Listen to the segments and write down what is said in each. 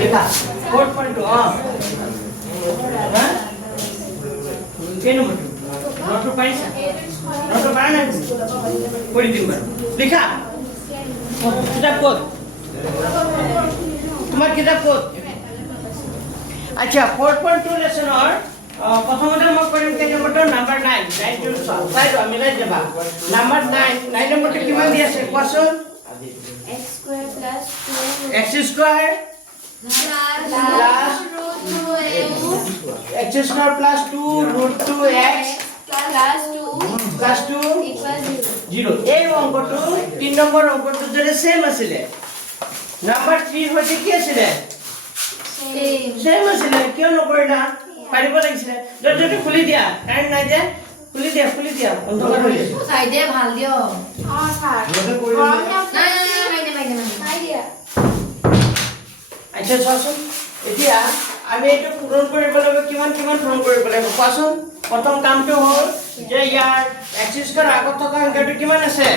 लिखा 4.2 के number note पाइसा note पाना पढ़ी दिन लिखा किताब कोड तुम्हार किताब कोड अच्छा 4.2 लेसन और प्रथमতে মই কৰিম কে নম্বৰটো নাম্বাৰ 9 9 টু চাই ৰ মিলাই যাবা নাম্বাৰ 9 9 নম্বৰটো কিমান দি আছে কোৱাচোন x square plus 2 x square plus root 2 x square plus 2 root 2x plus 2 equals equals 0 এই অঙ্কটো 3 নম্বৰ অঙ্কটো যেনে সেম আছিল নাম্বাৰ 3 হইতে কি আছিল সেম আছিল কিয় নকৰিলা পাৰিব লাগিছিল যদি খুলি দিয়া কাৰেন্ট নাই যে খুলি দিয়া অন্ধকাৰ হৈ আছে চাই দে ভাল দিও স্যাৰ নাই দিয়া আচ্ছা চাচোন এতিয়া আমি এটো পূৰণ কৰিব লাগিব কিমান পূৰণ কৰিব লাগিব কোৱাচোন প্ৰথম কামটো হ'ল যে ইয়াৰ x স্কয়াৰ আগত থকা সংখ্যাটো কিমান আছে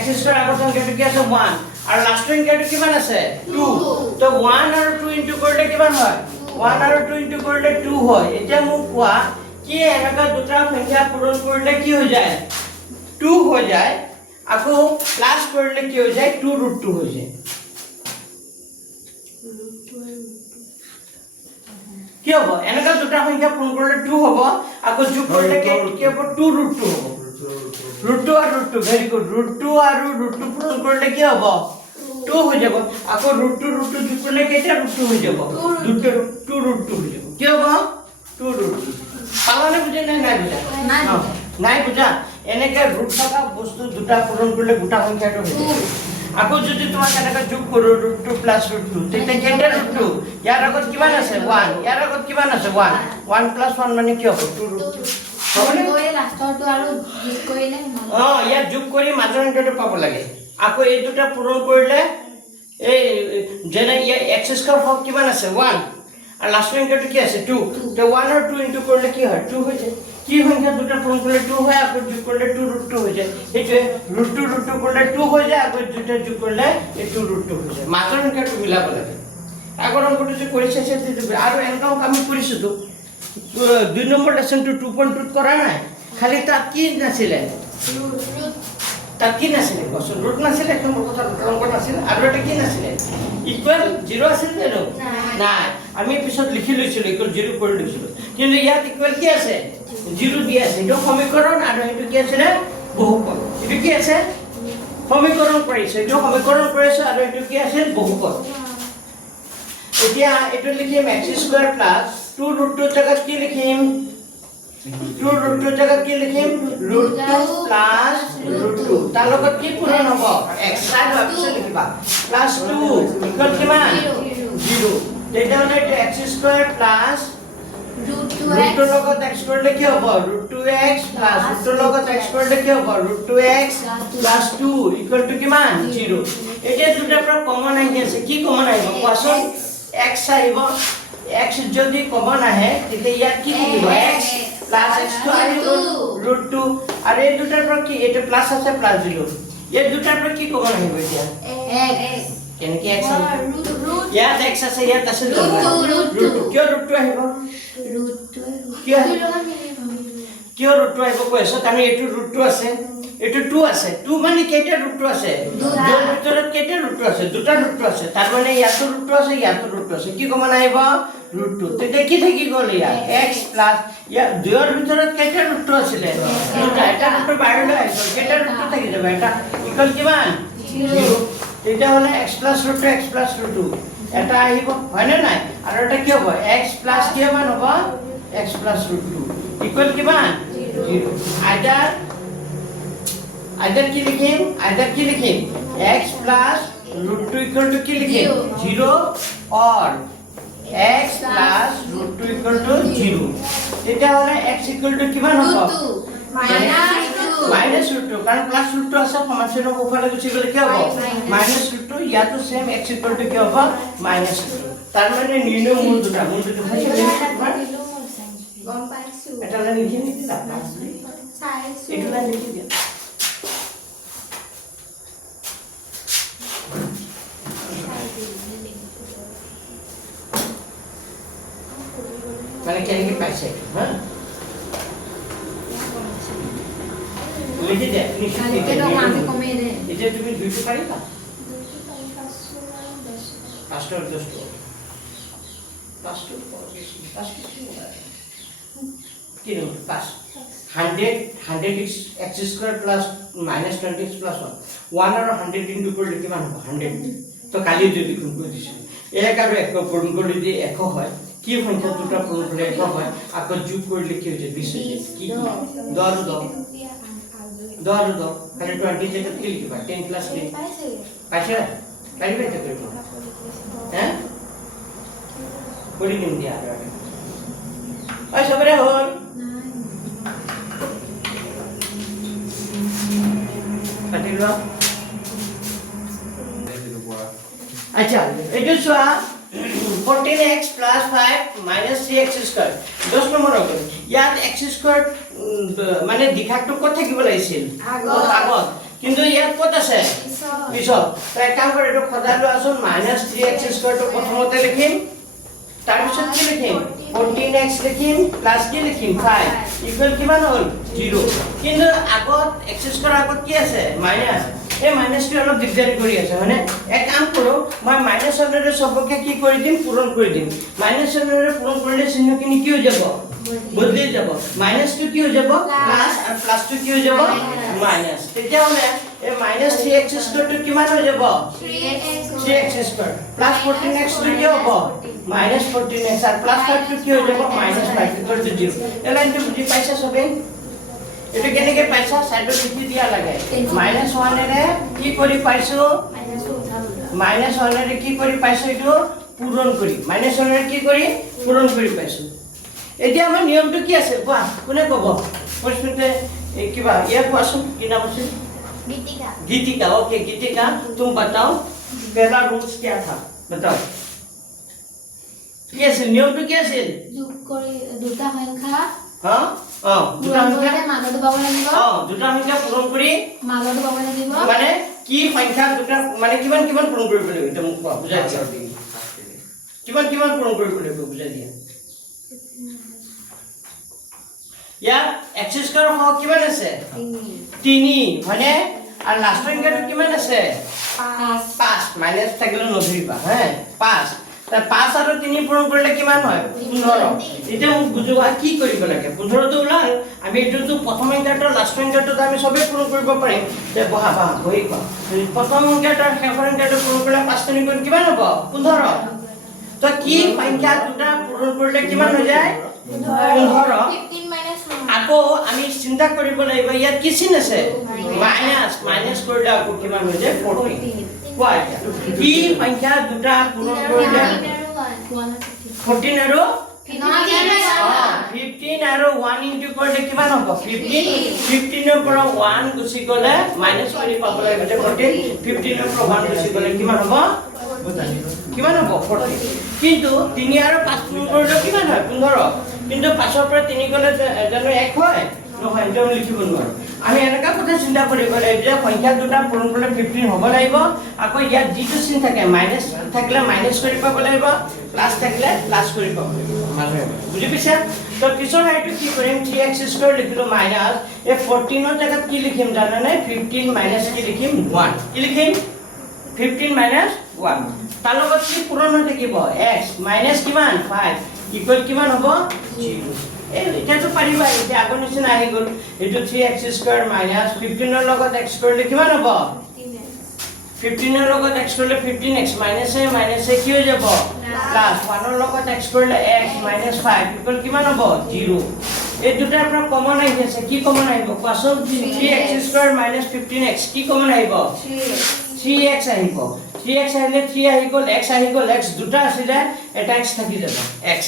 x স্কয়াৰ আগত সংখ্যাটো কি আছে 1 আৰু লাষ্ট সংখ্যাটো কিমান আছে 2 তো 1 আৰু 2 ইনটু কৰিলে কিমান হয় 1 আৰু 2 ইনটু কৰিলে 2 হয় এতিয়া মোক কোৱা কি এনেকা দুটা সংখ্যা পূৰণ কৰিলে কি হৈ যায় 2 হৈ যায় আকৌ প্লাস কৰিলে কি হৈ যায় 2 √2 হৈ যায় কি হ'ব এনেকা দুটা সংখ্যা পূৰণ কৰিলে 2 হ'ব আকৌ যোগ কৰিলে কি হ'ব 2 √2 হ'ব √2 আৰু √2 ভেৰি গুড √2 আৰু √2 পূৰণ কৰিলে কি হ'ব 2 হৈ যাব আকৌ √2 যোগ কৰিলে কেইটা √2 হৈ যাব 2 √2 হৈ যাব কি হ'ব 2 √2 পালানে বুঝে নাই বুঝা এনেকা ৰুট থকা বস্তু দুটা পূৰণ কৰিলে গোটা সংখ্যাটো হৈ যায় আকৌ যদি তোমাক এনেকা যোগ কৰো √2 + √2 তেতিয়া কেইটা √2 ইয়াৰ আগত কিমান আছে 1 ইয়াৰ আগত কিমান আছে 1 1 + 1 মানে কি হ'ব 2 √2 হ'বনে গৈ লাষ্টটো আৰু যোগ কৰিলে ইয়াৰ যোগ কৰি মাজৰ সংখ্যাটো পাব লাগে আকৌ এই দুটা পূৰণ কৰিলে এই যেনে ইয়াৰ x² হক কিমান আছে 1 আর লাস্ট সংখ্যাটা কি আছে 2 তো 1 আর 2 ইনটু করলে কি হয় 2 হয়ে যায় কি সংখ্যা দুটো পূরণ করলে 2 হয় আর যোগ করলে 2 √2 হয়ে যায় এইটো √2 করলে 2 হয়ে যায় আর দুটো যোগ করলে এই 2 √2 হয়ে যায় মাজৰ সংখ্যাটো মিলাব লাগে আগৰ অঙ্কটো যে কৰিছে সেটা আৰু এনেকা আমি কৰিছো তো 2 নম্বৰ লেসনটো 2.2 কৰা নাই খালি তাত কি নাছিলে তাত কি নাছিলে কোশ্চেন ৰুট নাছিলে এখন কথা অঙ্ক নাছিলে আৰু এটা কি নাছিলে ইকুয়াল 0 আছিল জানো নাই আমি পিছত লিখি লৈছিল ইকুয়াল 0 কৰি লৈছিল কিন্তু ইয়াত ইকুয়াল কি আছে 0 দি আছে এটা সমীকৰণ আৰু এটো কি আছে বহুপদ এটো কি আছে সমীকৰণ কৰিছে এটো সমীকৰণ কৰিছে আৰু এটো কি আছে বহুপদ এতিয়া এটো লিখিম x² + 2 √2 জায়গাত কি লিখিম 2 √2 জায়গাত কি লিখিম √2 + √2 তার লগত কি পূরণ হ'ব x সাইড অপশন লিখিবা +2 ইকুয়াল কিমান 0 এটা হলো x² + √2 লগত x করলে কি হ'ব √2x + √2 লগত x করলে কি হ'ব √2x + 2 ইকুয়াল টু কিমান 0 এটা দুটা পৰা কমন আহি আছে কি কমন আহিব কোৱাচোন x আহিব x যদি কমন আহে তেতিয়া ইয়াত কি থাকিব x + x তো আহিব √2 আৰু এই দুটাৰ পৰা কি এটা প্লাস আছে প্লাস 0 এই দুটাৰ পৰা কি কমন আহিব এতিয়া x কেনেকে x ইয়াত x আছে ইয়াত আছে √2 কিয় √2 আহিব কিয় √2 আহিব কৈছো কাৰণ এইটো √2 আছে এইটো 2 আছে 2 মানে কেইটা √2 আছে দুটাৰ ভিতৰত কেইটা √2 আছে দুটা √2 আছে তাৰ মানে ইয়াতো √2 আছে ইয়াতো √2 আছে কি কমন আহিব √2 তেতিয়া কি থাকি গ'ল ইয়াত x + ইয়া দুয়ৰ ভিতৰত কেইটা √2 আছিল দুটা এটা √2 বাহিৰলৈ আহিল কেইটা √2 থাকি যাব এটা ইকুয়াল কিমান 0 তেতিয়া হলে x + √2 x + √2 এটা আহিব হয় না নাই আৰু এটা কি হ'ব x + কিমান হ'ব x + √2 ইকুয়াল কিমান 0 আইদার কি লিখিম x + √2 ইকুয়াল টু কি লিখিম 0 or x + √2 ইকুয়াল টু 0 এটা হলে x ইকুয়াল টু কিমান হ'ব -√2 কাৰণ প্লাস √2 আছে সমান্তৰাল কোফালে গুচি গলে কি হ'ব -√2 ইয়াতো সেম x ইকুয়াল টু কি হ'ব -2 তাৰ মানে নিৰ্ণয় মূল দুটা গম পাইছো এটা লিখি দিলা চাইছো এটা লিখি দিয়া মানে কেনেকৈ পাইছে হা লিখি দে এতিয়া তুমি 2টো পাৰিবা 5টো 10টো 5টো কি number 5 100 x square plus minus 20x plus 1 আৰু 100 ইনটু কৰিলে কিমান হ'ব 100 তো কালি যদি গুণ কৰি দিছো 1 আৰু 1 পূৰণ কৰি দি 100 হয় কি সংখ্যা দুটা পূৰণ কৰিলে 100 হয় আকৌ যোগ কৰিলে কি হৈ যায় 20 হৈ যায় কি 10 আৰু 10 খালি 20 জেগাত কি লিখিবা 10 plus 10 পাইছে পাৰিবা এটা কৰিব হে কৰি দিম দিয়া ঐ সবৰে হ'ল কাটিলো আচ্ছা এইটো চোৱা 14x plus 5 minus 3x square 10 number হ'ব ইয়াত x square মানে দিঘাটো ক'ত থাকিব লাগিছিল আগত কিন্তু ইয়াত ক'ত আছে পিছত তাই কাম কৰে এইটো খদাই লোৱাচোন minus 3x square টো প্ৰথমতে লিখিম তাৰপিছত কি লিখিম 14x লিখিম প্লাস কি লিখিম 5 ইকুয়াল কিমান হ'ল 0 কিন্তু আগত x স্কয়ার আগত কি আছে মাইনাস এই মাইনাসটো অলপ দিগদাৰি কৰি আছে মানে এক কাম কৰো মই মাইনাস অলৰেডি সবকে কি কৰি দিম পূৰণ কৰি দিম মাইনাস অলৰেডি পূৰণ কৰিলে চিহ্নখিনি কি হৈ যাব বদলি যাব মাইনাসটো কি হৈ যাব প্লাস আৰু প্লাসটো কি হৈ যাব মাইনাস তেতিয়া হলে এই মাইনাস 3x স্কয়ার টো কিমান হৈ যাব 3x স্কয়ার প্লাস 14x টো কি হ'ব minus 14x আর plus 5 টো কি হৈ যাব minus 5 equal to 0 এই লাইনটো বুজি পাইছা সবে এটো কেনেকৈ পাইছা সাইডত লিখি দিয়া লাগে minus 1 এৰে কি কৰি পাইছো minus 1 এৰে কি কৰি পাইছো এটো পূৰণ কৰি minus 1 এৰে কি কৰি পূৰণ কৰি পাইছো এতিয়া আমাৰ নিয়মটো কি আছে কোৱা কোনে ক'ব প্ৰশ্নতে কিবা ইয়া কোৱাচোন কি নাম আছে गीतिका ओके गीतिका तुम बताओ पहला रूल्स क्या था बताओ কি আছিল নিয়মটো কি আছিল যোগ কৰি দুটা সংখ্যা হা দুটা সংখ্যা মাজত পাব লাগিব দুটা সংখ্যা পূৰণ কৰি মাজত পাব লাগিব মানে কি সংখ্যা দুটা মানে কিমান কিমান পূৰণ কৰিব লাগিব এটা মোক কোৱা বুজাই দিয়া কিমান কিমান পূৰণ কৰিব লাগিব বুজাই দিয়া ইয়াত x স্কয়ার হওক কিমান আছে 3 মানে আর লাস্ট সংখ্যাটো কিমান আছে 5 মাইনাস থাকিলে নধৰিবা হ্যাঁ 5 তা 5 আৰু 3 পূৰণ কৰিলে কিমান হয় 15 এটা মোক বুজোৱা কি কৰিব লাগে 15 টো ওলাল আমি এটো প্ৰথম সংখ্যাটো লাস্ট সংখ্যাটো আমি সবে পূৰণ কৰিব পাৰিম যে বহা হৈ গ'ল প্ৰথম সংখ্যাটো শেষৰ সংখ্যাটো পূৰণ কৰিলে 5 3 গুণ কিমান হ'ব 15 তো কি সংখ্যা দুটা পূৰণ কৰিলে কিমান হৈ যায় 15 আকৌ আমি চিন্তা কৰিব লাগিব ইয়াত কি চিন আছে মাইনাস কৰিলে আকৌ কিমান হৈ যায় 14 কোৱা কি সংখ্যা দুটা পূৰণ কৰিলে 14 আৰু 15 আৰু 1 ইনটু কৰিলে কিমান হ'ব 15 ৰ পৰা 1 গুছি গলে মাইনাস কৰি পাব লাগিব যে 14 15 ৰ পৰা 1 গুছি গলে কিমান হ'ব কিমান হ'ব 14 কিন্তু 3 আৰু 5 পূৰণ কৰিলে কিমান হয় 15 কিন্তু 5 ৰ পৰা 3 গলে জানো 1 হয় নহয় এটা লিখিব নোৱাৰো আমি এনেকা কথা চিন্তা কৰিব লাগিব যে সংখ্যা দুটা পূৰণ কৰিলে 15 হ'ব লাগিব আকৌ ইয়াত যিটো চিন থাকে মাইনাস থাকিলে মাইনাস কৰি পাব লাগিব প্লাস থাকিলে প্লাস কৰি পাব লাগিব মানে বুজি পাইছা তো পিছৰ হাইটো কি কৰিম 3x স্কয়াৰ লিখিলো মাইনাস এই 14 ৰ জায়গাত কি লিখিম জানানে 15 মাইনাস কি লিখিম 1 কি লিখিম 15 মাইনাস 1 তাৰ লগত কি পূৰণ হৈ থাকিব x মাইনাস কিমান 5 ইকুয়াল কিমান হ'ব 0 এটাতো পাৰিবা এটা আগৰ নিচিনা আহি গ'ল এটো 3x স্কয়াৰ মাইনাস 15 ৰ লগত x কৰিলে কিমান হ'ব 15 ৰ লগত x কৰিলে 15x মাইনাস এ কি হৈ যাব প্লাস 1 ৰ লগত x কৰিলে x মাইনাস 5 ইকুয়াল কিমান হ'ব 0 এই দুটাৰ পৰা কমন আহি আছে কি কমন আহিব কোৱাচোন 3x স্কয়ার মাইনাস 15x কি কমন আহিব 3x আহিব 3x আহিলে 3 আহি গ'ল x আহি গ'ল x দুটা আছিল এটা x থাকি যাব x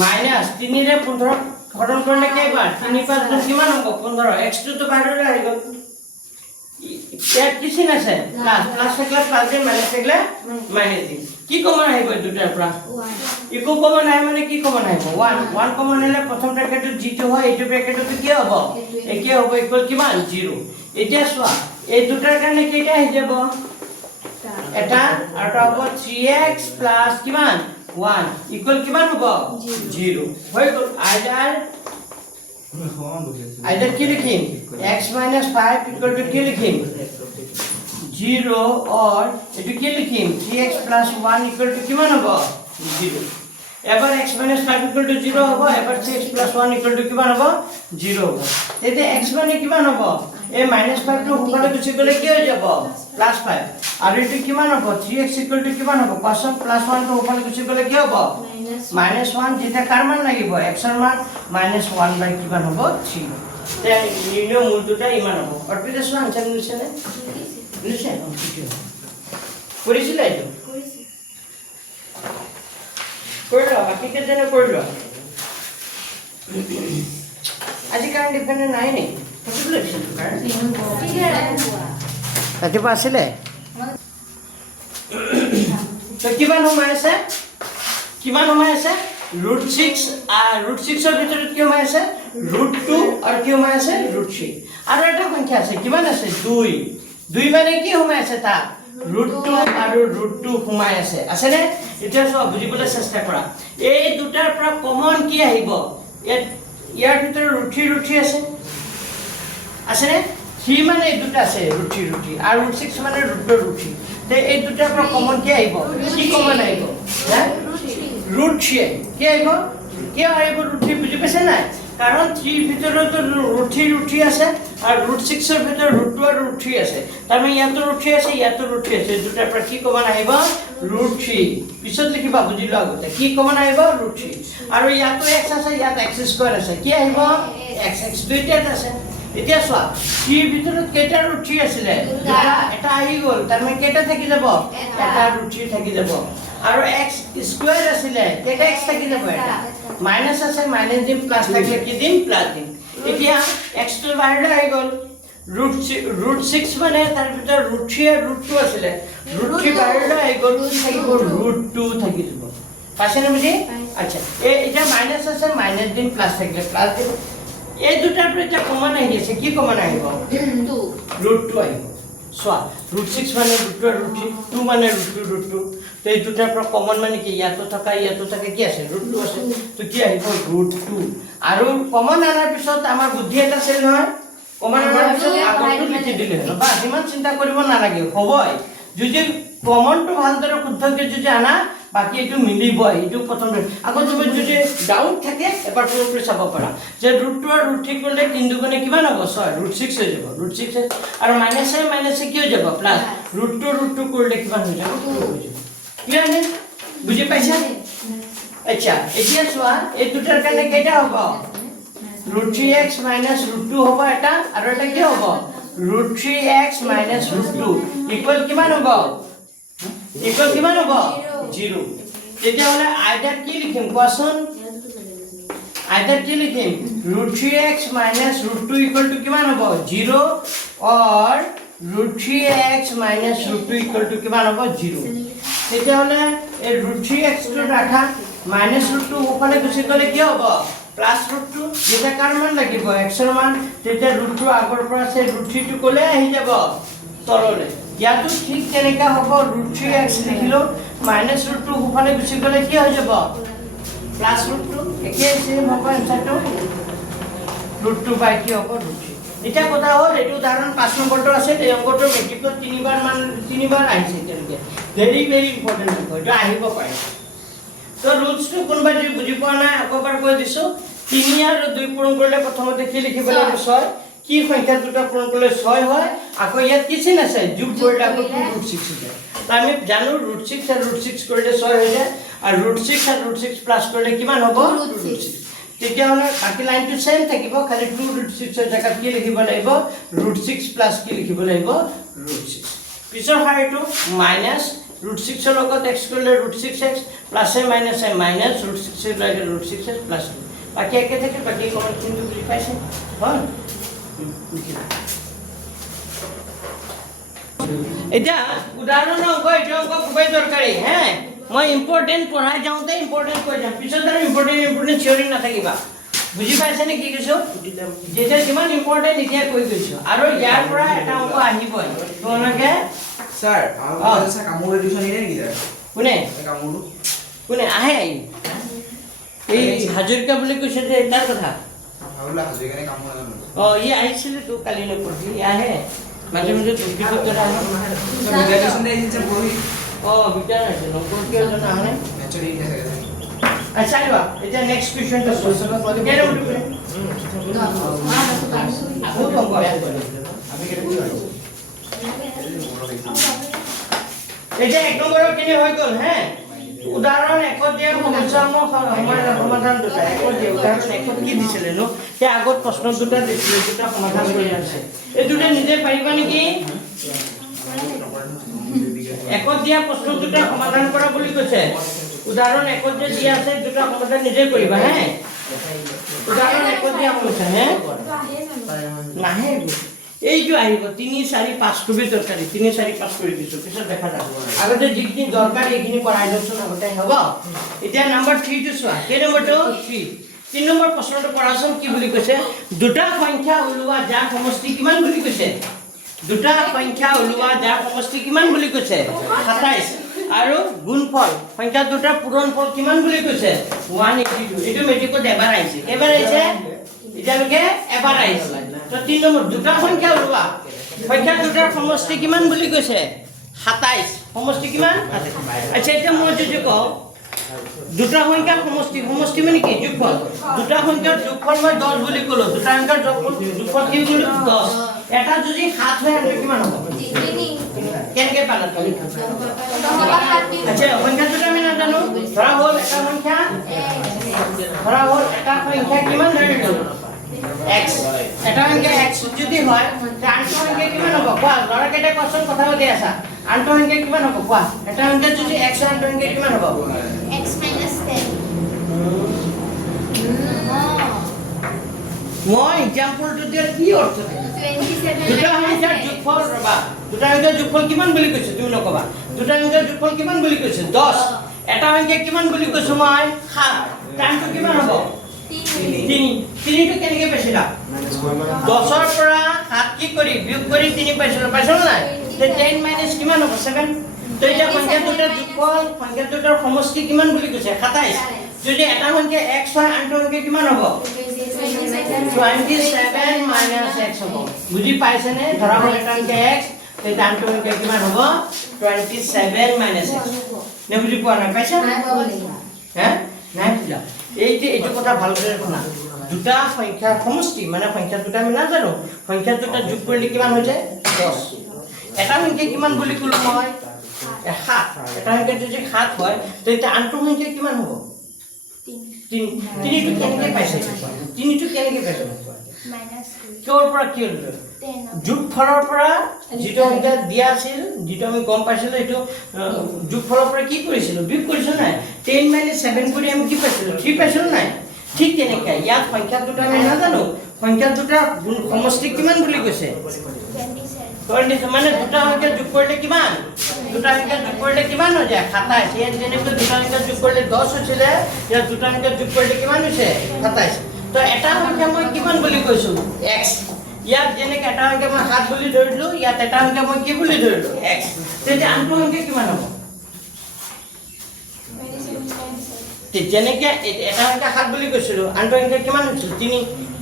মাইনাস 3 ৰে 15 হৰণ কৰিলে কেইবাৰ 3 5 গুণ কিমান হ'ব 15 x টো বাহিৰলৈ আহি গ'ল ইয়াত কি চিন আছে প্লাস থাকিলে প্লাস দিম মাইনাস থাকিলে মাইনাস দিম কি কমন আহিব দুটাৰ পৰা 1 ইকো কমন আহে মানে কি কমন আহিব 1 কমন হলে প্ৰথম ব্ৰেকেটত যিটো হয় এইটো ব্ৰেকেটত কি হ'ব একে হ'ব ইকুয়াল কিমান 0 এতিয়া চোৱা এই দুটাৰ কাৰণে কেইটা আহি যাব এটা আৰু হ'ব 3x প্লাস কিমান 1 ইকুয়াল কিমান হ'ব 0 হৈ গ'ল আইডাৰ কি লিখিম x - 5 ইকুয়াল টু কি লিখিম 0 or এটো কি লিখিম 3x + 1 ইকুয়াল টু কিমান হ'ব 0 এবাৰ x - 5 ইকুয়াল টু 0 হ'ব এবাৰ 3x + 1 ইকুয়াল টু কিমান হ'ব 0 হ'ব তেতে x মানে কিমান হ'ব এই -5 টো ওপৰলৈ গুচি গলে কি হৈ যাব +5 আৰু এটো কিমান হ'ব 3x ইকুয়াল টু কিমান হ'ব পাছত +1 টো ওপৰলৈ গুচি গলে কি হ'ব -1 যেটা কার মান লাগিব x এর মান -1 বাই কিমান হ'ব 3 তে নিৰ্ণয় মূলটোটা ইমান হ'ব অৰ্পিতা সো আনসাৰ মিলছে নে মিলছে কৰিছিলে এইটো কৰিলো বাকি কেজনে কৰিলো আজি কাৰেণ্ট ডিপেন্ডেন্ট নাই নে কত লাগিছে কাৰেণ্ট ৰাতিপুৱা আছিলে তো কিমান সময় আছে √6 √6 এৰ ভিতৰত কি সময় আছে √2 আৰু কি সময় আছে √3 আৰু এটা সংখ্যা আছে কিমান আছে 2 মানে কি সময় আছে তা √2 আৰু √2 সময় আছে নে এতিয়া সব বুজিবলৈ চেষ্টা কৰা এই দুটাৰ পৰা কমন কি আহিব ইয়াৰ ভিতৰত √3 আছে নে 3 মানে এই দুটা আছে √3 আৰু √6 মানে √2 তে এই দুটাৰ পৰা কমন কি আহিব কি কমন আহিব হা √3 কি আহিব কি আহিব √3 বুজি পাইছে নাই কাৰণ 3 ভিতৰত √3 আছে আৰু √6 এৰ ভিতৰত √2 আৰু √3 আছে তাৰ মানে ইয়াতো √3 আছে ইয়াতো √3 আছে দুটাৰ পৰা কি কমন আহিব √3 পিছত লিখিবা বুজিলো আগতে কি কমন আহিব √3 আৰু ইয়াতো x আছে ইয়াত x² আছে কি আহিব x দুইটাত আছে এতিয়া চোৱা 3 ভিতৰত কেইটা √3 আছিল এটা আহি গল তাৰ মানে কেইটা থাকি যাব এটা √3 থাকি যাব আৰু x² আছিল কেইটা x থাকি যাব এটা মাইনাস আছে মাইনাস দিম প্লাস থাকলে কি দিম প্লাস দিম এতিয়া x টো বাহিৰলৈ আহি গল √6 মানে তাৰ ভিতৰত √3 আৰু √2 আছিল √3 বাহিৰলৈ আহি গল থাকিব √2 থাকি যাব পাছেনে বুজি আচ্ছা এটা মাইনাস আছে মাইনাস দিম প্লাস থাকলে প্লাস দিম এই দুটাৰ পৰা এটা কমন আহি আছে কি কমন আহিব √2 আহিব সোয়া √6 মানে √2 আৰু √2 মানে √2 তো এই দুটাৰ পৰা কমন মানে কি ইয়াতো থকা কি আছে √2 আছে তো কি আহিব √2 আৰু কমন আনাৰ পিছত আমাৰ বুদ্ধি এটা আছিল নহয় কমন আনাৰ পিছত আগটো লিখি দিলে বা ইমান চিন্তা কৰিব নালাগে হ'বই যদি কমনটো ভালদৰে শুদ্ধকৈ যদি আনা বাকি এটো মিলিব এটো প্ৰথম আকৌ তুমি যদি ডাউট থাকে এবাৰ পুৰো চাব পাৰা যে √2 আৰু √3 করলে 3 দুগুণে কিমান হ'ব 6 √6 হৈ যাব √6 আৰু মাইনাসে কি হৈ যাব প্লাস √2 কৰলে কিমান হৈ যাব 2 হৈ যাব ক্লিয়াৰ নে বুজি পাইছা আচ্ছা এতিয়া চোৱা এই দুটাৰ কাৰণে কেইটা হ'ব √3x - √2 হ'ব এটা আৰু এটা কি হ'ব √3x - √2 ইকুয়াল কিমান হ'ব ইকুয়াল কিমান হ'ব 0 তেতিয়া হলে আইডার কি লিখিম কোৱাচোন আইডার কি লিখিম √3x - √2 ইকুয়াল টু কিমান হ'ব 0 or √3x - √2 ইকুয়াল টু কিমান হ'ব 0 তেতিয়া হলে এই √3x টো ৰাখা -√2 ওপৰলে গুচি গলে কি হ'ব +√2 যেটা কাৰ মান লাগিব x এৰ মান তেতিয়া √2 আগৰ পৰা আছে √3 টো কলে আহি যাব তললে ইয়াতো ঠিক তেনেকা হ'ব √3x লিখিলো -√2 ওপৰলে গুচি গলে কি হৈ যাব +√2 একে সেম হ'ব আনসারটো √2 বাই কি হ'ব √3 এটা কথা হ'ল এটো উদাহৰণ 5 নম্বৰটো আছে এই অংকটো মেট্ৰিকত তিনিবাৰ আহিছে তেনেকে ভেৰি ইম্পৰ্টেন্ট অংক এটা আহিব পাৰে তো ৰুলসটো কোনবা যদি বুজি পোৱা নাই আকবাৰ কৈ দিছো 3 আৰু 2 পূৰণ কৰিলে প্ৰথমতে কি লিখিব লাগিব 6 কি সংখ্যা দুটা পূৰণ কৰিলে 6 হয় আকৌ ইয়াত কিছু আছে যোগ কৰিলে আকৌ √6 হৈ যায় আমি জানো √6 আৰু √6 কৰিলে 6 হৈ যায় আৰু √6 আৰু √6 প্লাস কৰিলে কিমান হ'ব √6 তেতিয়া হলে বাকি লাইনটো সেম থাকিব খালি 2√6 এর জায়গাত কি লিখিব লাগিব √6 প্লাস কি লিখিব লাগিব √6 পিছৰ শাৰীটো মাইনাস √6 এর লগত x করলে √6x প্লাসে মাইনাসে মাইনাস √6 এর লাগে √6x প্লাস 2 বাকি একে থেকে বাকি কমন কিন্তু বুঝি পাইছে হল এটা উদাহরণ অঙ্ক এটা অঙ্ক খুবই দরকারি হ্যাঁ মই ইম্পর্টেন্ট পঢ়াই যাওঁতে ইম্পর্টেন্ট কৈ যাম পিছত আৰু ইম্পৰ্টেন্ট থিওৰি নাথাকিবা বুজি পাইছে নে কি কৈছো যেটা কিমান ইম্পৰ্টেন্ট এতিয়া কৈ গৈছো আৰু ইয়াৰ পৰা এটা অঙ্ক আহিবই তোমালোকে স্যাৰ আমাৰ কাছে কামুৰ এডিশন নেই নাকি স্যাৰ কোনে কামুৰ কোনে আহে এই হাজৰিকা বুলি কৈছে যে তাৰ কথা অ ই আহিছিলে তো কালি নপৰহি ই আহে মাজে মাজে দুৰ্গীত কৰা অ বিটাৰ আছে নকৰ কিয় জনা হয়নে আচ্ছা লোৱা এতিয়া নেক্সট কুৱেশ্যন টো কেনে উঠিব আকৌ কম কৰা এতিয়া এক নম্বৰৰ কেনে হৈ গ'ল হে উদাহৰণ একত দিয়া সমস্যাসমূহ সমাধান দুটা একত দিয়া উদাহৰণ একত কি দিছিলে নো সেই আগত প্ৰশ্ন দুটা দিছিলে দুটা সমাধান কৰি আছে এই দুটা নিজে পাৰিবা নেকি একত দিয়া প্ৰশ্ন দুটা সমাধান কৰা বুলি কৈছে উদাহৰণ একত যে দিয়া আছে দুটা সমাধান নিজে কৰিবা হে উদাহৰণ একত দিয়া কৈছে হে নাহে এইটো আহিব 3 4 5 কবি দৰকাৰী 3 4 5 কৰি দিছো পিছত দেখা যাব আগতে যিখিনি দৰকাৰী এইখিনি কৰাই দিওঁচোন আগতে হ'ব এতিয়া নম্বৰ 3 টো চোৱা কে নম্বৰটো 3 নম্বৰ প্ৰশ্নটো কৰাচোন কি বুলি কৈছে দুটা সংখ্যা ওলোৱা যাৰ সমষ্টি কিমান বুলি কৈছে দুটা সংখ্যা ওলোৱা যাৰ সমষ্টি কিমান বুলি কৈছে 27 আৰু গুণফল সংখ্যা দুটাৰ পূৰণফল কিমান বুলি কৈছে 182 এইটো মেট্ৰিকত এবাৰ আহিছে এবাৰ আহিছে এতিয়ালৈকে এবাৰ আহিছে তো 3 নম্বৰ দুটা সংখ্যা ওলোৱা সংখ্যা দুটাৰ সমষ্টি কিমান বুলি কৈছে 27 সমষ্টি কিমান আচ্ছা এতিয়া মই যদি কওঁ দুটা সংখ্যাৰ সমষ্টি মানে কি যোগফল দুটা সংখ্যাৰ যোগফল মই 10 বুলি ক'লো দুটা সংখ্যাৰ যোগফল কি বুলি 10 এটা যদি 7 হয় আৰু কিমান হ'ব কেনেকৈ পালা তুমি আচ্ছা সংখ্যা দুটা আমি নাজানো ধৰা হ'ল এটা সংখ্যা কিমান ধৰিলো x এটা সংখ্যা x যদি হয় তে আনটো সংখ্যা কিমান হ'ব কোৱা লৰা কেইটা কোৱেশ্চন কথা পাতি আছা আনটো সংখ্যা কিমান হ'ব কোৱা এটা সংখ্যা যদি x আনটো সংখ্যা কিমান হ'ব x - 10 মই এক্সাম্পলটো দিয়া কি অৰ্থ 27 দুটা সংখ্যাৰ যোগফল ৰবা দুটা সংখ্যাৰ যোগফল কিমান বুলি কৈছো তুমি নকবা দুটা সংখ্যাৰ যোগফল কিমান বুলি কৈছো 10 এটা সংখ্যা কিমান বুলি কৈছো মই 7 টাইমটো কিমান হ'ব 3 টো কেনেকৈ পাইছিলা 10 ৰ পৰা 7 কি কৰি বিয়োগ কৰি 3 পাইছিলা নাই তে 10 মাইনাস কিমান হ'ব 7 তো এটা সংখ্যা দুটাৰ যোগফল সংখ্যা দুটাৰ সমষ্টি কিমান বুলি কৈছে 27 যদি এটা সংখ্যা x হয় আনটো সংখ্যা কিমান হ'ব 27 মাইনাস x হ'ব বুজি পাইছেনে ধৰা হ'ল এটা সংখ্যা x তে আনটো সংখ্যা কিমান হ'ব 27 মাইনাস x নে বুজি পোৱা নাই পাইছা হ্যাঁ নাই বুঝা এইটো কথা ভালদৰে শুনা দুটা সংখ্যাৰ সমষ্টি মানে সংখ্যা দুটা আমি নাজানো সংখ্যা দুটা যোগ কৰিলে কিমান হৈ যায় 10 এটা সংখ্যা কিমান বুলি ক'লো মই 7 এটা সংখ্যা যদি 7 হয় তেতিয়া আনটো সংখ্যা কিমান হ'ব 3 টো কেনেকৈ পাইছে 3 টো কেনেকৈ পাইছে কিয়ৰ পৰা কি হ'ল যোগফলৰ পৰা যিটো সংখ্যা দিয়া আছিল যিটো আমি গম পাইছিলো এইটো যোগফলৰ পৰা কি কৰিছিলো বিয়োগ কৰিছিলো নাই 10 - 7 কৰি আমি কি পাইছিলো 3 পাইছিলো নাই ঠিক তেনেকৈ ইয়াত সংখ্যা দুটা আমি নাজানো সংখ্যা দুটাৰ সমষ্টি কিমান বুলি কৈছে 27 মানে দুটা সংখ্যা যোগ কৰিলে কিমান দুটা সংখ্যা যোগ কৰিলে কিমান হৈ যায় 27 ইয়াত যেনেকৈ দুটা সংখ্যা যোগ কৰিলে 10 হৈছিল ইয়াত দুটা সংখ্যা যোগ কৰিলে কিমান হৈছে 27 তো এটা সংখ্যা মই কিমান বুলি কৈছো x ইয়াত যেনেকৈ এটা সংখ্যা মই 7 বুলি ধৰিলো ইয়াত এটা সংখ্যা মই কি বুলি ধৰিলো x তেতিয়া আনটো সংখ্যা কিমান হ'ব যেনেকৈ এটা সংখ্যা 7 বুলি কৈছিলো আনটো সংখ্যা কিমান হৈছিল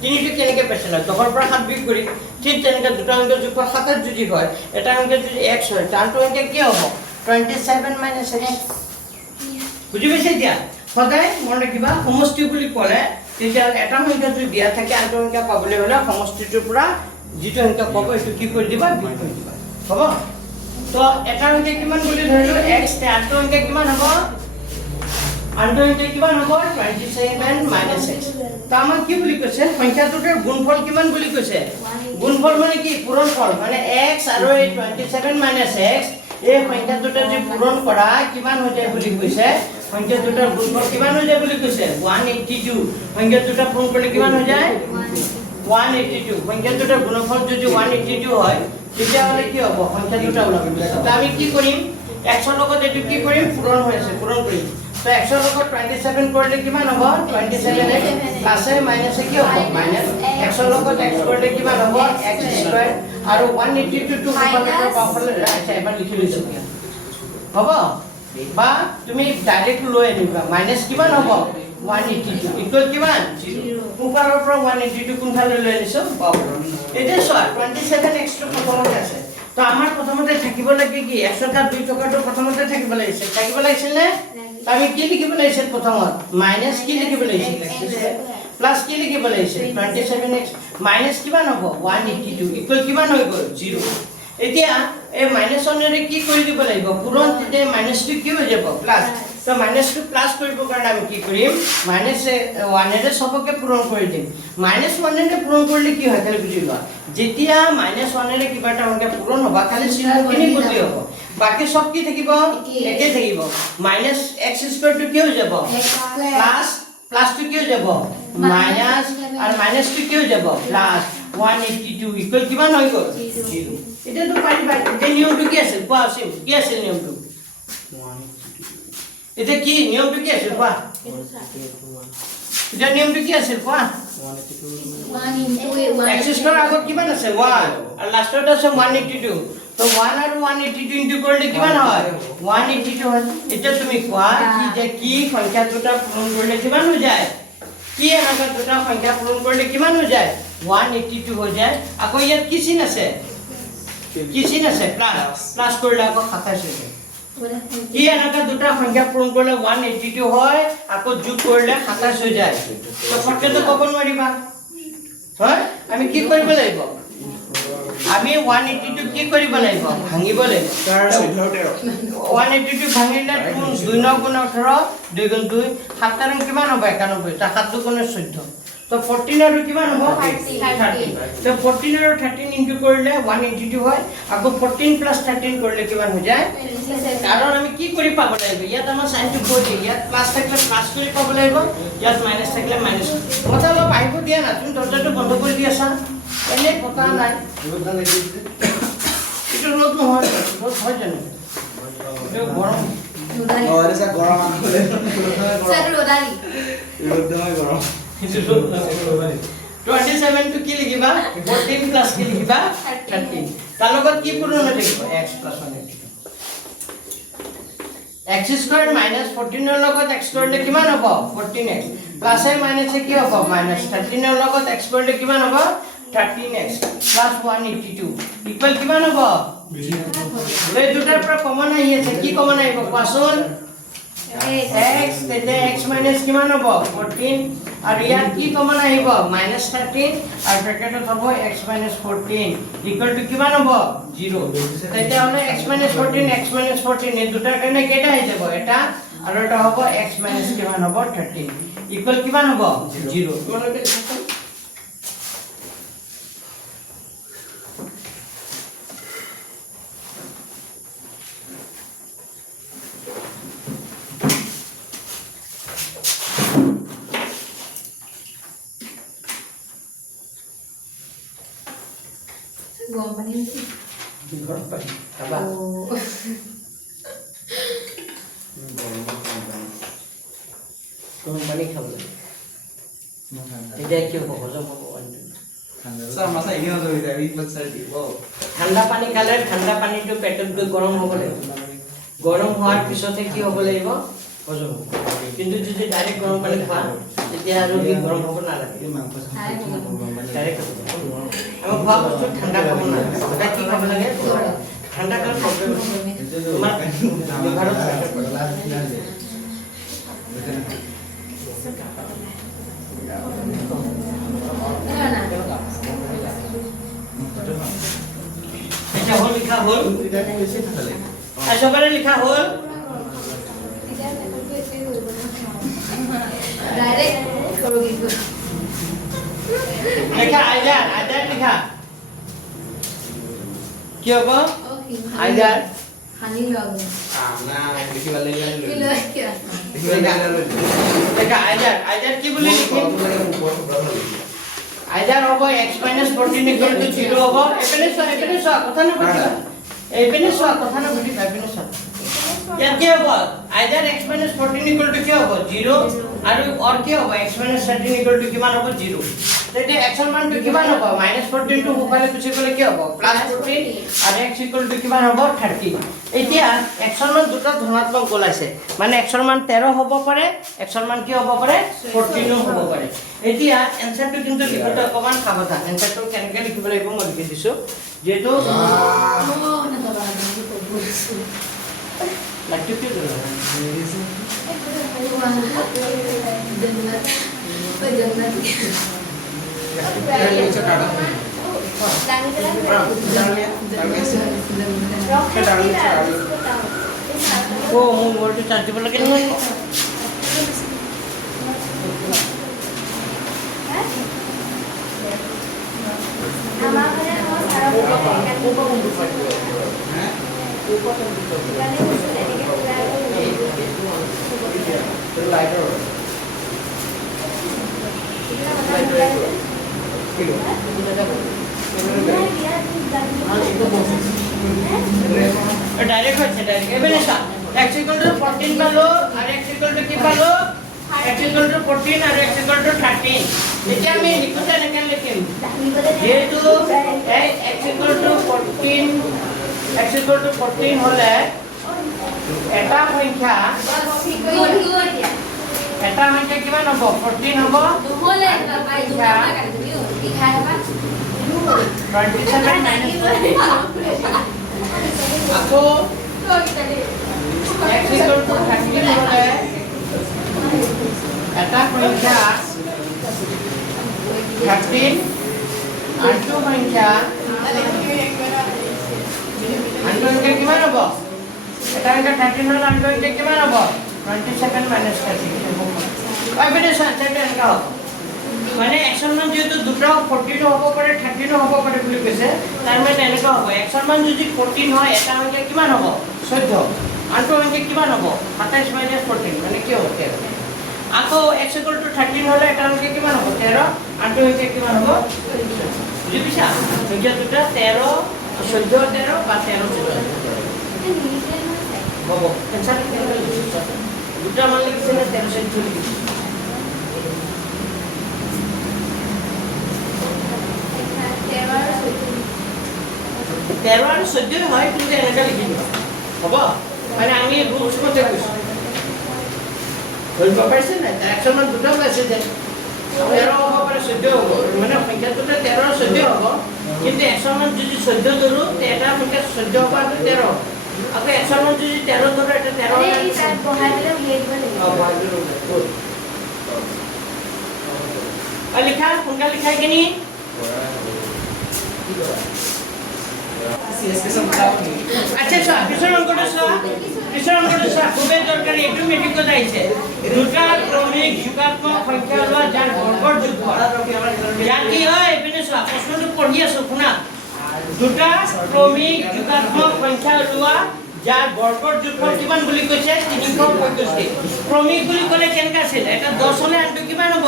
3 টো কেনেকৈ পাইছিলা 10 ৰ পৰা 7 বিয়োগ কৰি ঠিক তেনেকৈ দুটা সংখ্যা যোগ কৰা 7 যদি হয় এটা সংখ্যা যদি x হয় আনটো সংখ্যা কি হ'ব 27 মাইনাস x বুজি পাইছে এতিয়া সদায় মন ৰাখিবা সমষ্টি বুলি ক'লে তেতিয়া এটা সংখ্যা যদি দিয়া থাকে আনটো সংখ্যা পাবলৈ হ'লে সমষ্টিটোৰ পৰা যিটো সংখ্যা পাব সেইটো কি কৰি দিবা বিয়োগ কৰি দিবা হ'ব তো এটা সংখ্যা কিমান বুলি ধৰিলো x তে আনটো সংখ্যা কিমান হ'ব আনটো সংখ্যা কিমান হ'ব 27 মাইনাস x তো আমাক কি বুলি কৈছে সংখ্যা দুটাৰ গুণফল কিমান বুলি কৈছে গুণফল মানে কি পূৰণফল মানে x আৰু এই 27 মাইনাস x এই সংখ্যা দুটা যে পূৰণ কৰা কিমান হৈ যায় বুলি কৈছে সংখ্যা দুটাৰ গুণফল কিমান হৈ যায় বুলি কৈছে 182 সংখ্যা দুটা পূৰণ কৰিলে কিমান হৈ যায় 182 সংখ্যা দুটাৰ গুণফল যদি 182 হয় তেতিয়াহ'লে কি হ'ব সংখ্যা দুটা ওলাব তো আমি কি কৰিম x ৰ লগত এইটো কি কৰিম পূৰণ হৈ আছে পূৰণ কৰিম তো x ৰ লগত 27 কৰিলে কিমান হ'ব 27 আছে মাইনাস কি হ'ব মাইনাস x ৰ লগত x কৰিলে কিমান হ'ব x স্কয়াৰ আৰু 182 টু পাৱাৰৰ পাৱাৰলৈ আচ্ছা এবাৰ লিখি লৈছো হ'ব বা তুমি ডাইৰেক্ট লৈ আনিবা মাইনাছ কিমান হ'ব 182 ইকুৱেল কিমান 0 কোনফালৰ পৰা 182 কোনফালে লৈ আনিছো এতিয়া চোৱা 27x টো প্ৰথমতে আছে তো আমাৰ প্ৰথমতে থাকিব লাগে কি 100 কা 2 টকাটো প্ৰথমতে থাকিব লাগিছিল নে আমি কি লিখিব লাগিছিল প্ৰথমত মাইনাছ কি লিখিব লাগিছিল প্লাস কি লিখিব লাগিছিল 27x মাইনাছ কিমান হ'ব 182 ইকুৱেল কিমান হৈ গ'ল 0 এতিয়া এই মাইনাছ 1 ৰে কি কৰি দিব লাগিব পুৰণ তেতিয়া মাইনাছটো কি হৈ যাব প্লাস তো মাইনাছটো প্লাস কৰিব কাৰণে আমি কি কৰিম মাইনাছ 1 ৰে সবকে পূৰণ কৰি দিম মাইনাছ 1 ৰে পূৰণ কৰিলে কি হয় খালি বুজি লোৱা যেতিয়া মাইনাছ 1 ৰে কিবা এটা সংখ্যা পূৰণ হ'ব খালি চিহ্নখিনি বদলি হ'ব বাকি সব কি থাকিব একে থাকিব মাইনাছ x স্কয়ার টো কি হৈ যাব প্লাস প্লাস টো কি হৈ যাব মাইনাছ আৰু মাইনাছ টো কি হৈ যাব প্লাস 182 ইকুৱেল কিমান হৈ গ'ল 0 এটা তো পাৰিবা এই নিয়মটো কি আছে কোৱা আছিল কি আছিল নিয়মটো এটা কি নিয়মটো কি আছিল কোৱা এটা নিয়মটো কি আছিল কোৱা 1 into 1 x স্কয়াৰ আগত কিমান আছে 1 আৰু লাষ্টত আছে 182 তো 1 আৰু 182 ইনটু কৰিলে কিমান হয় 182 হয় এটা তুমি কোৱা কি যে কি সংখ্যা দুটা পূৰণ কৰিলে কিমান হৈ যায় কি এনেকা দুটা সংখ্যা পূৰণ কৰিলে কিমান হৈ যায় 182 হৈ যায় আকৌ ইয়াত কি চিন আছে প্লাস প্লাস কৰিলে আকৌ 27 হৈ যায় কি এনেকা দুটা সংখ্যা পূৰণ কৰিলে 182 হয় আকৌ যোগ কৰিলে 27 হৈ যায় তো ফটকেটো ক'ব নোৱাৰিবা হয় আমি কি কৰিব লাগিব আমি 182 কি কৰিব লাগিব ভাঙিব লাগিব 182 ভাঙিলে 2 9 গুণ 18 2 গুণ 2 7 ৰং কিমান হ'ব 91 তা 7 গুণ 14 তো 14 আৰু কিমান হ'ব 30 তো 14 আৰু 13 ইনটু কৰিলে 182 হয় আকৌ 14 প্লাস 13 কৰিলে কিমান হৈ যায় কাৰণ আমি কি কৰি পাব লাগিব ইয়াত আমাৰ সাইনটো কৰি ইয়াত প্লাস থাকিলে প্লাস কৰি পাব লাগিব ইয়াত মাইনাস থাকিলে মাইনাস কথা অলপ আহিব দিয়া না তুমি দৰজাটো বন্ধ কৰি দি আছা এনে কথা নাই itu rot নহয় rot হয় জানো এটা গরম और ऐसा गरम आंखों স্যার রোদালি गरम itu rot 27 to কি লিখিবা 14 প্লাস কি লিখিবা 13 তাৰ লগত কি পূৰণ হৈ থাকিব x plus 182 x square minus 14 ৰ লগত x কৰিলে কিমান হ'ব 14x প্লাস এ মাইনাস কি হ'ব minus 13 ৰ লগত x কৰিলে কিমান হ'ব 13x plus 182 equal কিমান হ'ব এই দুটাৰ পৰা কমন আহি আছে কি কমন আহিব কোৱাচোন x তেতে x minus কিমান হ'ব 14 আৰু ইয়াত কি কমন আহিব -13 আৰু ব্ৰেকেটত হ'ব x minus 14 equal to কিমান হ'ব 0 তেতিয়া হ'লে x minus 14 এই দুটাৰ কাৰণে কেইটা আহি যাব এটা আৰু এটা হ'ব x minus কিমান হ'ব 13 equal কিমান হ'ব 0 তোমালোকে গৰম পানী নেকি গৰম পানী খাবা গৰম পানী খাব লাগে এতিয়া কি হ'ব হজম হ'ব सब मसा ini हो जाए वीक प्लस 30 वो ঠাণ্ডা পানী খালে ঠাণ্ডা পানীটো পেটত গৈ গৰম হ'ব লাগিব গৰম হোৱাৰ পিছতে কি হ'ব লাগিব হজম হ'ব কিন্তু যদি ডাইৰেক্ট গৰম পানী খোৱা তেতিয়া আৰু কি গৰম হ'ব নালাগে ডাইৰেক্ট আমাৰ খোৱা বস্তু ঠাণ্ডা খাব নালাগে এটা কি খাব লাগে ঠাণ্ডা খালে প্ৰব্লেম আছে তোমাৰ লিভাৰত প্ৰেছাৰ এটা হল লিখা হল সবারে লিখা হল ডাইরেক্ট করো কিন্তু লেখা আইজার লিখা কি হবে আইজার হানি লাগে ना देखी वाले কি লয় কি देखी वाले লেখা আইজার কি বলি লিখি আইজার হবে x - 14 ইকুয়াল টু 0 হবে এখানে সব কথা না বুঝিবা এখানে সব কথা না বুঝিবা এখানে সব ইয়াত কি হবে আইজার x - 14 ইকুয়াল টু কি হবে 0 আর কি হবে x - 13 ইকুয়াল টু কিমান হবে 0 তেতিয়া এক্সৰ মানটো কিমান হ'ব -14 টো সোঁফালে গুচি গ'লে কি হ'ব +14 আৰু x = কিমান হ'ব 30 এতিয়া এক্সৰ মান দুটা ধনাত্মক ওলাইছে মানে এক্সৰ মান 13 হ'ব পাৰে এক্সৰ মান কি হ'ব পাৰে 14 হ'ব পাৰে এতিয়া এনসাৰটো কিন্তু লিখোতে অকমান সাৱধান এনসাৰটো কেনেকৈ লিখিব লাগিব মই লিখি দিছো যেহেতু লাইটটো কি কৰিব ও মোৰ মোবাইলটো চাৰ্জ দিব লাগে নহয় डायरेक्ट হচ্ছে ডাইরেক্ট এবারে স্যার x = 14 পালো আর x = কি পালো x = 14 আর x = 13 এটা আমি লিখতে কেন লিখিম যেহেতু এই x = 14 হলে এটা সংখ্যা কিমান হ'ব 14 হ'ব নহলে বাই দুটা কাটি দিও লিখাই হবা 27 - 14 আকৌ x = 13 হলে এটা সংখ্যা 13 আনটো সংখ্যা কিমান হ'ব এটা সংখ্যা 13 হলে আনটো সংখ্যা কিমান হ'ব 27 - 13 এবারে সাথে এনেকা হ'ব মানে এক্সৰ মান যেহেতু দুটা 14 হ'ব পাৰে 13 হ'ব পাৰে বুলি কৈছে তাৰ মানে এনেকা হ'ব এক্সৰ মান যদি 14 হয় এটা সংখ্যা কিমান হ'ব 14 আনটো সংখ্যা কিমান হ'ব 27 - 14 মানে কি হ'ব 13 আকৌ x = 13 হলে এটা সংখ্যা কিমান হ'ব 13 আনটো সংখ্যা কিমান হ'ব 14 বুজি পাইছা সংখ্যা দুটা 13 14 13 বা 13 14 হ'ব এনসার দুটা মান লিখিছে না 13 14 লিখিছে 13 আর 14 হয় কিন্তু এনেকা লিখি দিবা হ'ব মানে আমি রুলস মতে কৈছো ধৰিব পাৰিছে না এক্সৰ মান দুটা আছে যে 13 হ'ব পাৰে 14 হ'ব মানে সংখ্যা দুটা 13 14 হ'ব কিন্তু এক্সৰ মান যদি 14 ধৰো তে এটা সংখ্যা 14 হ'ব আৰু 13 আকৌ এক্সৰ মান যদি 13 ধৰো এটা 13 এই তাত বহাই দিলে উলিয়াই দিব লাগিব লিখা সোনকালে লিখাই কিনি আচ্ছা স্যার পিছন অঙ্কটা স্যার খুবই দরকারি একটু মেট্রিকত আহিছে দুটা ক্রমিক যোগাত্মক সংখ্যা লোৱা যাৰ বৰ্গৰ যোগফল যাৰ কি হয় এপিনে স্যাৰ প্ৰশ্নটো পঢ়ি আছো শুনা দুটা ক্ৰমিক যোগাত্মক সংখ্যা লোৱা যাৰ বৰ্গৰ যোগফল কিমান বুলি কৈছে 365 ক্রমিক বুলি ক'লে কেনেকা আছিল এটা 10 হলে আনটো কিমান হ'ব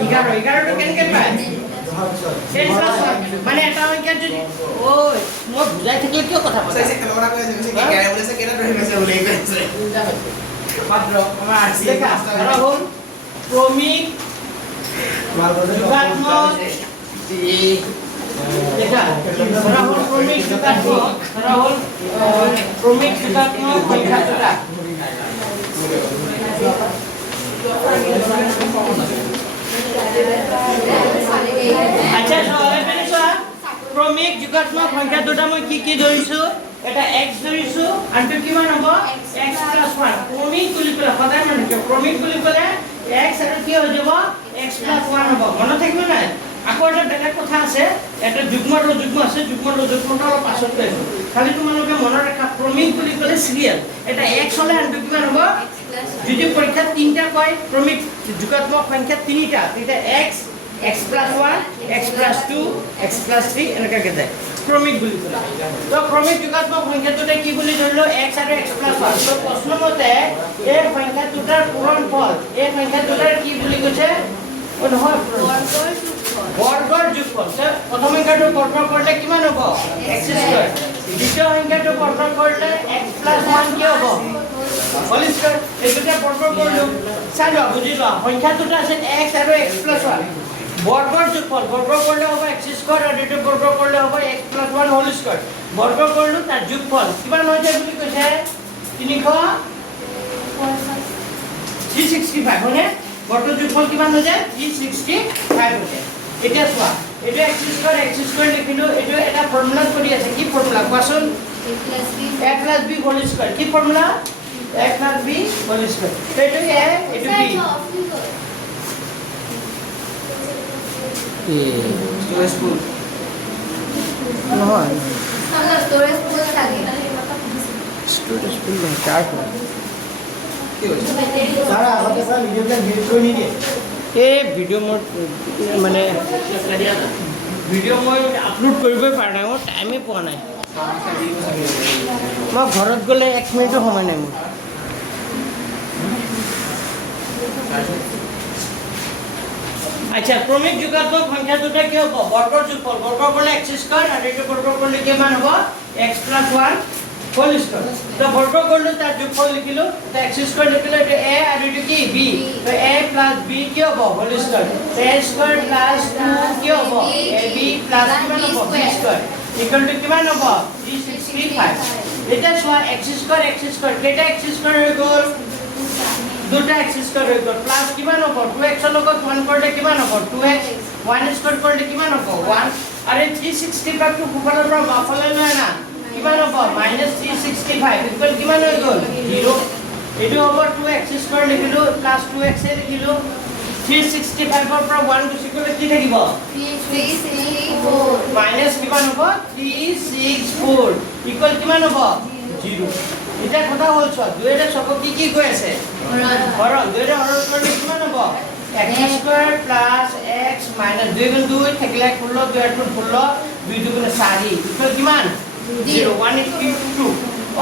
11 টো কেনেকে পায় মানে এটা সংখ্যা যদি ওই মই বুজাই থাকিলে কিয় কথা পাতা মাত্র আমার আসছে ধরা হল ক্রমিক যোগাত্মক দেখা ধরা হল ক্রমিক যোগাত্মক সংখ্যা দুটা আচ্ছা সবাই পেরেছো ক্রমিক যোগাত্মক সংখ্যা দুটা মই কি ধৰিছো এটা x ধৰিছো আনটো কিমান হ'ব x + 1 ক্রমিক বুলি ক'লে সদায় মানে ক্রমিক বুলি ক'লে x আৰু কি হৈ যাব x + 1 হ'ব মনত থাকিব না আকৌ এটা বেলেগ কথা আছে এটা যুগ্ম আছে যুগ্মটো অলপ পাছত কৈছো খালি তোমালোকে মনত ৰাখা ক্ৰমিক বুলি ক'লে সিৰিয়াল এটা x হলে আনটো কিমান হ'ব যদি পৰীক্ষা তিনটা কয় ক্রমিক যোগাত্মক সংখ্যা তিনিটা এটা x x + 1 x + 2 x + 3 এনেকা কে যায় ক্রমিক বুলি ক'লে তো ক্রমিক যোগাত্মক সংখ্যা দুটা কি বুলি ধৰিলো x আৰু x + 1 তো প্ৰশ্ন মতে এই সংখ্যা দুটাৰ পূৰণফল এই সংখ্যা দুটাৰ কি বুলি কৈছে ও নহয় বৰ্গৰ যোগফল প্ৰথম সংখ্যাটো বৰ্গ কৰিলে কিমান হ'ব x² দ্বিতীয় সংখ্যাটো বৰ্গ কৰিলে x + 1 কি হ'ব হোল স্কয়াৰ এই দুটা বৰ্গ কৰিলো চালো বুজি লোৱা সংখ্যা দুটা আছে x আৰু x + 1 বৰ্গৰ যোগফল বৰ্গ কৰিলে হ'ব x স্কয়াৰ আৰু এইটো বৰ্গ কৰিলে হ'ব x + 1 হোল স্কয়াৰ বৰ্গ কৰিলো তাৰ যোগফল কিমান হৈ যায় বুলি কৈছে 365 হয়নে বৰ্গৰ যোগফল কিমান হৈ যায় 365 হৈ যায় এতিয়া চোৱা এইটো x স্কয়াৰ লিখিলো এইটো এটা ফৰ্মুলা কৰি আছে কি ফৰ্মুলা কোৱাচোন a + b হোল স্কয়াৰ কি formula a + b whole square এইটো a এইটো b Storage full. নহয় আমরা স্টোরেজ ফুল থাকে স্টুডেন্ট স্কুল না চার হয় কি হয়েছে? সারা আমাকে স্যার ভিডিওটা ডিলিট করে নিয়ে এই ভিডিঅ' মোৰ মানে ভিডিঅ' মই আপলোড কৰিবই পৰা নাই মোৰ টাইমেই পোৱা নাই মই ঘৰত গ'লে 1 মিনিটো সময় নাই মোৰ আচ্ছা ক্ৰমিক যোগাত্মক সংখ্যা দুটা কি হ'ব বৰ্গৰ যোগফল বৰ্গ কৰিলে x স্কয়াৰ আৰু এইটো বৰ্গ কৰিলে কিমান হ'ব x + 1 হোল স্কয়াৰ তো বৰ্গ কৰিলো তাৰ যোগফল লিখিলো তো x স্কয়াৰ লিখিলো এটা a আৰু এইটো কি b তো a + b কি হ'ব হোল স্কয়াৰ তো a স্কয়াৰ + 2 কি হ'ব ab + কিমান হ'ব b স্কয়াৰ ইকুৱেল টু কিমান হ'ব 365 এটা চোৱা x স্কয়াৰ কেইটা x স্কয়াৰ হৈ গ'ল দুটা x স্কয়াৰ হৈ গ'ল প্লাস কিমান হ'ব 2x ৰ লগত 1 কৰিলে কিমান হ'ব 2x 1 স্কয়াৰ কৰিলে কিমান হ'ব 1 আৰু 365 টো ওপৰৰ পৰা বাফালে লৈ না কিমান হ'ব -365 ইকুৱেল কিমান হৈ গ'ল 0 এইটো হ'ব 2x স্কয়াৰ লিখিলো প্লাস 2x লিখিলো 365 ৰ পৰা 1 গুচি গ'লে কি থাকিব 364 মাইনাস কিমান হ'ব 364 ইকুৱেল কিমান হ'ব 0 এটা কথা হ'ল চোৱা দুইটা চক কি কৈ আছে হৰণ দুইটা হৰণ কৰিলে কিমান হ'ব x square plus x minus 2 গুণ 2 থাকিলে 16 2 গুণ 16 2 গুণ 4 ইকুৱেল কিমান 0 182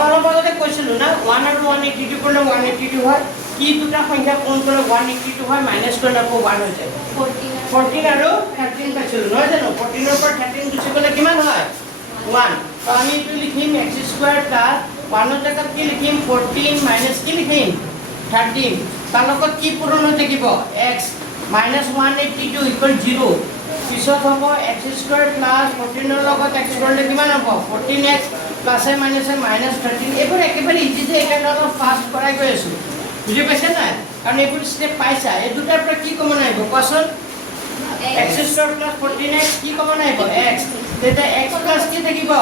অলপ আগতে কৈছিলো না 1 আৰু 182 কৰিলে 182 হয় কি দুটা সংখ্যা কোন কৰিলে 182 হয় মাইনাস কৰিলে আকৌ 1 হৈ যায় 14 আৰু 13 পাইছিলো নহয় জানো 14 ৰ পৰা 13 গুচি গ'লে কিমান হয় 1 তো আমি এইটো লিখিম x স্কয়াৰ প্লাস 1 ৰ জায়গাত কি লিখিম 14 মাইনাস কি লিখিম 13 তাৰ লগত কি পূৰণ হৈ থাকিব x minus 182 equal 0 পিছত হ'ব x স্কয়াৰ প্লাস 14 ৰ লগত x কৰিলে কিমান হ'ব 14x প্লাস এ মাইনাস এ minus 13 এইবোৰ একেবাৰে ইজি যে একেটা অলপ ফাস্ট কৰাই গৈ আছো বুজি পাইছা না কাৰণ এইবোৰ স্টেপ পাইছা এই দুটাৰ পৰা কি কমন আহিব কোৱাচোন x স্কয়াৰ প্লাস 14x কি কমন আহিব x তেতিয়া x প্লাস কি থাকিব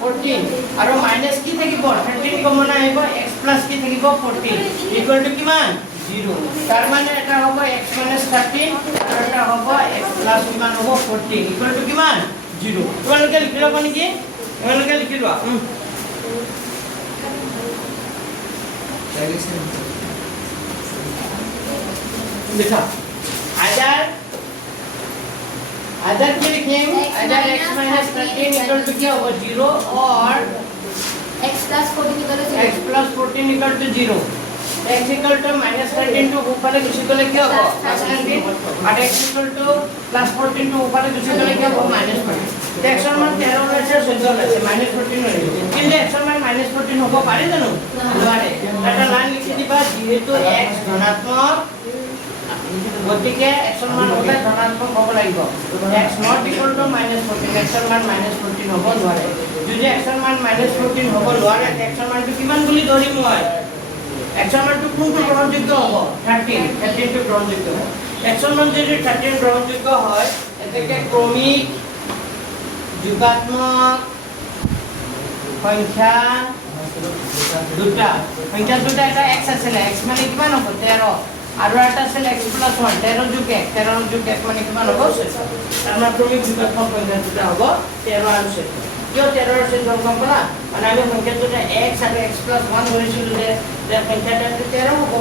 14 আৰু মাইনাস কি থাকিব 13 কমন আহিব x প্লাস কি থাকিব 14 ইকুৱেল টু কিমান 0 তাৰ মানে এটা হ'ব x - 13 আৰু এটা হ'ব x প্লাস কিমান হ'ব 14 ইকুৱেল টু কিমান 0 তোমালোকে লিখি ল'ব নেকি তোমালোকে লিখি লোৱা লিখা अदर के लिखें other x minus 13 equal to क्या होगा 0 और x plus 14 equal to 0 x plus 14 equal to 0 x equal to minus 13 to ऊपर किसी को क्या होगा plus 13 और x equal to plus 14 to ऊपर किसी को क्या होगा minus 14 तो x और मान 13 होने से 14 होने से minus 14 होने से किंतु x और मान minus 14 होगा पारे जानो हमारे ऐसा लाइन लिखी थी बात ये तो x धनात्मक গতিকে x ৰ মান হলে ধনাত্মক হ'ব লাগিব x not equal to -14 x ৰ মান -14 হ'ব নোৱাৰে যদি x ৰ মান -14 হ'ব নোৱাৰে x ৰ মানটো কিমান বুলি ধৰিম মই x ৰ মানটো কোনটো গ্ৰহণযোগ্য হ'ব 13 টো গ্ৰহণযোগ্য x ৰ মান যদি 13 গ্ৰহণযোগ্য হয় এতেকে ক্ৰমিক যোগাত্মক সংখ্যা দুটা এটা x আছিল x মানে কিমান হ'ব 13 আৰু এটা আছে x + 1 13 যোগ 1 মানে কিমান হ'ব 6 আমাৰ ক্ৰমিক যোগাত্মক সংখ্যা দুটা হ'ব 13 আৰু 6 কিয় 13 আৰু 6 গম পালা মানে আমি সংখ্যা দুটা x আৰু x + 1 ধৰিছিলো যে সংখ্যাটা 13 হ'ব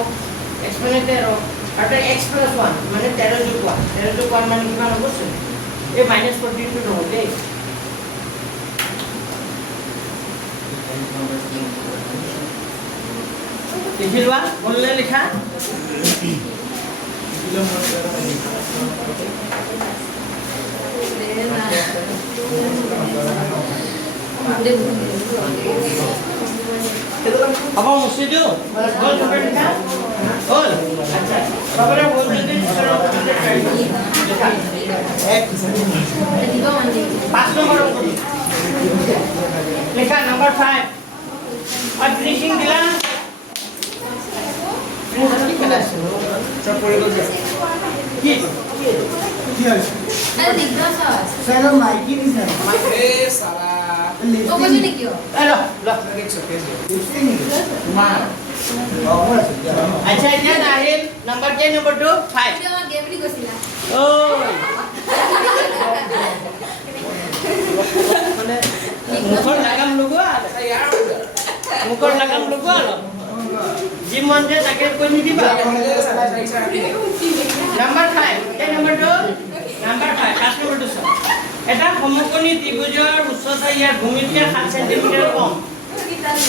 x মানে 13 আৰু x + 1 মানে 13 যোগ 1 মানে কিমান হ'ব 6 এই -14 টো নহ'ব দেই লিখি লোৱা বললে লিখা Gracias. হ'ব মুচি দিওঁ হ'ল চবৰে লিখা হ'ল আচ্ছা চবৰে হ'ল যদি ঈশ্বৰৰ নামতে try কৰিম। লিখা। দিব মানে 5 নম্বৰ কৰি লিখা নম্বৰ 5 আৰ ফিনিশিং দিলা কি পেলাইছে চব পৰি গ'ল যে। কি কি হৈছে? আৰে দিগদাৰ সস চাইলৰ মাইকী নিচিনা। এই সালা। ও বলি নাকি ও এ ল ল দেখছো কেছে। লিপষ্টিক নেকি? তোমাৰ অ, মোৰ আছে দিয়া। আচ্ছা এতিয়া আহিল নম্বৰ কে নম্বৰ 2 5 এটা আমাৰ গেমলি কইছিলা ওই মানে মুখৰ লাগাম লগোৱা মুখৰ লাগাম লগোৱা যি মন যায় তাকে কৈ নিদিবা নাম্বাৰ 5 এই নম্বৰ 2 নাম্বাৰ 5 ফাৰ্ষ্ট নম্বৰ 2 এটা সমকোণী ত্ৰিভুজৰ উচ্চতা ইয়াৰ ভূমিতকৈ 7 সেন্টিমিটাৰ কম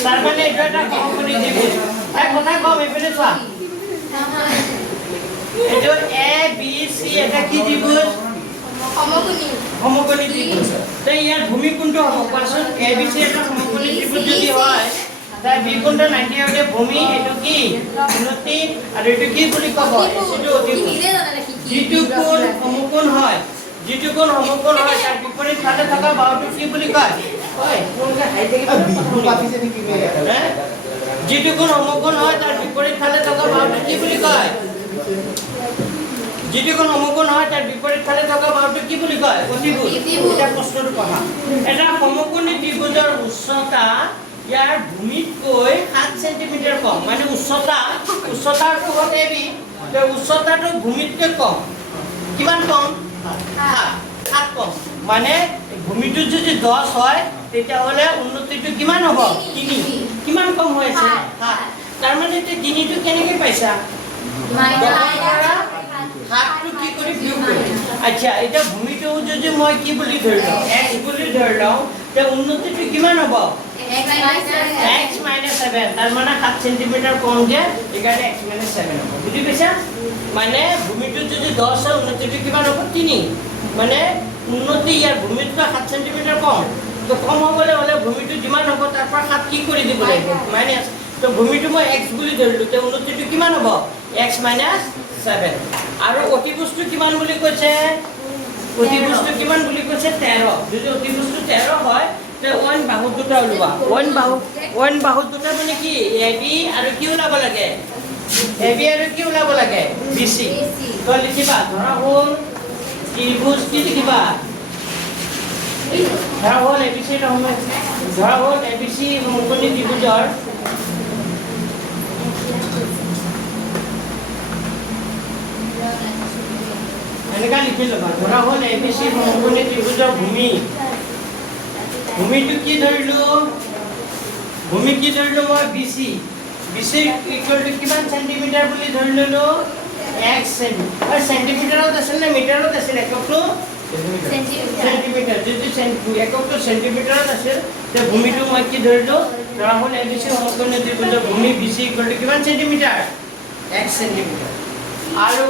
তাৰ মানে এইটো এটা সমকোণী ত্ৰিভুজ এই কথা কম এইফালে চোৱা এইটো এ বি সি এটা কি ত্ৰিভুজ সমকোণী সমকোণী ত্ৰিভুজ তো ইয়াৰ ভূমি কোনটো হ'ব কোৱাচোন এ বি সি এটা সমকোণী ত্ৰিভুজ যদি হয় তাৰ বি কোণটো 90 হ'লে ভূমি এইটো কি উন্নতি আৰু এইটো কি বুলি ক'ব এইটো অতিভুজ নিলে জানা নাকি কি যিটো কোণ সমকোণ হয় তাৰ বিপৰীত ফালে থকা বাহুটো কি বুলি কয় ঐ কোনকে হাই থাকিব বিহু পাতিছে নেকি বে? যিটো কোণ সমকোণ হয় তাৰ বিপৰীত ফালে থকা বাহুটো কি বুলি কয় যিটো কোণ সমকোণ হয় তাৰ বিপৰীত ফালে থকা বাহুটো কি বুলি কয় অতিভুজ এটা প্ৰশ্নটো পঢ়া এটা সমকোণী ত্ৰিভুজৰ উচ্চতা ইয়াৰ ভূমিতকৈ 7 সেন্টিমিটাৰ কম মানে উচ্চতাৰ হ'ল এবি তো উচ্চতাটো ভূমিতকৈ কম কিমান কম 7 কম মানে ভূমিটো যদি 10 হয় তেতিয়াহ'লে উন্নতিটো কিমান হ'ব 3 কিমান কম হৈ আছে 7 তাৰ মানে এতিয়া 3টো কেনেকৈ পাইছা হাতটো কি কৰি বিয়োগ কৰি আচ্ছা এতিয়া ভূমিটো যদি মই কি বুলি ধৰি লওঁ x বুলি ধৰি লওঁ তে উন্নতিটো কিমান হ'ব x - 7 তাৰ মানে 7 সেন্টিমিটাৰ কম যে এখানে x - 7 হ'ব বুজি পাইছা মানে ভূমিটো যদি 10 হয় উন্নতিটো কিমান হ'ব 3 মানে উন্নতি ইয়াৰ ভূমিতকৈ 7 সেন্টিমিটাৰ কম তো কম হ'বলৈ হ'লে ভূমিটো যিমান হ'ব তাৰ পৰা 7 কি কৰি দিব লাগিব মাইনাস তো ভূমিটো মই x বুলি ধৰিলো তে উন্নতিটো কিমান হ'ব x - 7 আৰু অতিভুজটো কিমান বুলি কৈছে অতিভুজটো কিমান বুলি কৈছে 13 যদি অতিভুজটো 13 হয় তে ওৱান বাহু দুটা ওলোৱা ওৱান বাহু দুটা মানে কি এবি আৰু কি ওলাব লাগে এবি আৰু কি ওলাব লাগে বিসি তো লিখিবা ধৰা হ'ল ত্ৰিভুজ কি লিখিবা ধৰা হ'ল এবিসি ধৰা হ'ল এবিসি সমকোণী ত্ৰিভুজৰ এনেকা লিখি ল'বা ধৰা হ'ল এবিসি সমকোণী ত্ৰিভুজৰ ভূমিটো কি ধৰিলো মই বিসি ইকুৱেল টু কিমান সেন্টিমিটাৰ বুলি ধৰি ললো x সেন্টিমিটাৰত আছিল নে মিটাৰত আছিল এককটো সেন্টিমিটাৰ যদি এককটো সেন্টিমিটাৰত আছিল তে ভূমিটো মই কি ধৰিলো ধৰা হ'ল এবিসি সমকোণী ত্ৰিভুজৰ ভূমি বিসি ইকুৱেল টু কিমান সেন্টিমিটাৰ x সেন্টিমিটাৰ আৰু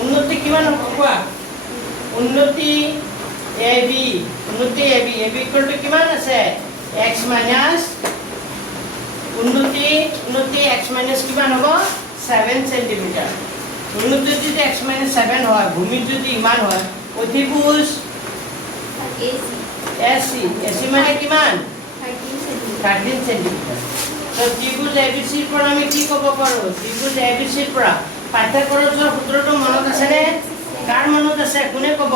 উন্নতি কিমান হ'ব কোৱা উন্নতি এবি ইকুৱেল টু কিমান আছে x মাইনাস উন্নতি x মাইনাস কিমান হ'ব 7 সেন্টিমিটাৰ উন্নতি যদি x মাইনাস 7 হয় ভূমি যদি ইমান হয় অতিভুজ এসি মানে কিমান 13 সেন্টিমিটাৰ তো ত্ৰিভুজ এবিসিৰ পৰা আমি কি ক'ব পাৰোঁ ত্ৰিভুজ এবিসিৰ পৰা পাঠ্যক্ৰমৰ সূত্ৰটো মনত আছেনে কাৰ মনত আছে কোনে ক'ব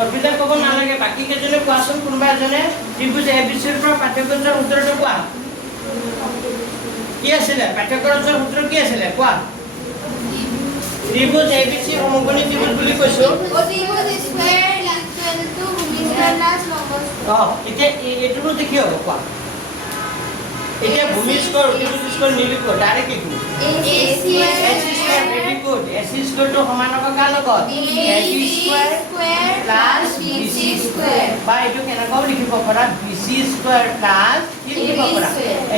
অৰ্পিতা ক'ব নালাগে বাকী কেইজনে কোৱাচোন কোনোবা এজনে ত্ৰিভুজ এবিসিৰ পৰা পাঠ্যক্ৰমৰ সূত্ৰটো কোৱা কি আছিলে পাঠ্যক্ৰমৰ সূত্ৰ কি আছিলে কোৱা ত্ৰিভুজ এবিসি সমকোণী ত্ৰিভুজ বুলি কৈছো এতিয়া এইটো দেখি হ'ব কোৱা এতিয়া ভূমি স্কয়াৰ অতিভুজ স্কয়াৰ নিলিখো ডাইৰেক্ট লিখো AC square very good AC স্কয়াৰটো সমান হ'ব কাৰ লগত AB square plus BC square বা এইটো কেনেকৈ লিখিব পাৰা BC স্কয়াৰ প্লাস কি লিখিব পাৰা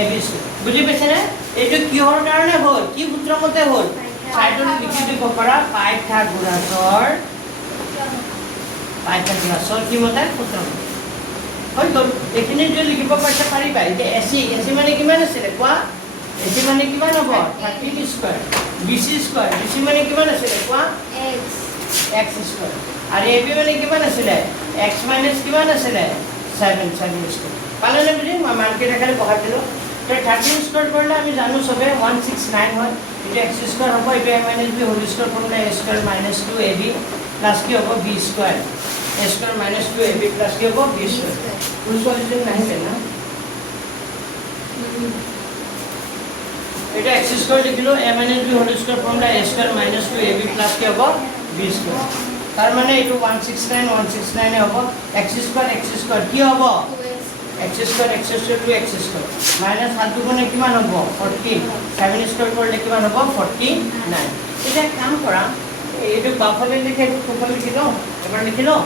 AB স্কয়াৰ বুজি পাইছানে এইটো কিহৰ কাৰণে হ'ল কি সূত্ৰ মতে হ'ল সাইডত লিখি দিব পাৰা পাইথাগোৰাছৰ কি মতে সূত্ৰ হৈ গ'ল এইখিনি যদি লিখিব পাৰিছে পাৰিবা এতিয়া এচি এচি মানে কিমান আছিলে কোৱা এচি মানে কিমান হ'ব 13 স্কোৱাৰ বিচি স্কোৱাৰ বিচি মানে কিমান আছিলে কোৱা এক্স এক্স স্কোৱাৰ আৰু এবি মানে কিমান আছিলে এক্স মাইনাছ কিমান আছিলে 7 স্কোৱাৰ পালেনে বুজি মই মানকেইটা খালি বহাই দিলোঁ তো 13 স্কোৱাৰ কৰিলে আমি জানো চবে 169 হয় এতিয়া এক্স স্কোৱাৰ হ'ব এইটো a minus b whole square কৰিলে a square minus 2 ab plus কি হ'ব b square a square minus 2 ab plus কি হ'ব বি স্কোৱাৰ ফুল সলিউশন নাহিবে না এটা এক্স স্কোৱাৰ লিখিলো a minus b whole square formula a square minus 2 ab plus কি হ'ব বি স্কোৱাৰ তাৰ মানে এইটো 169 এ হ'ব এক্স স্কোৱাৰ কি হ'ব x square 2 x square minus 7 দুগুণে কিমান হ'ব 14 7 স্কোৱাৰ কৰিলে কিমান হ'ব 49 এতিয়া কাম কৰা এইটো বাফালে লিখে এইটো সোঁফালে লিখি লওঁ এবাৰ লিখি লওঁ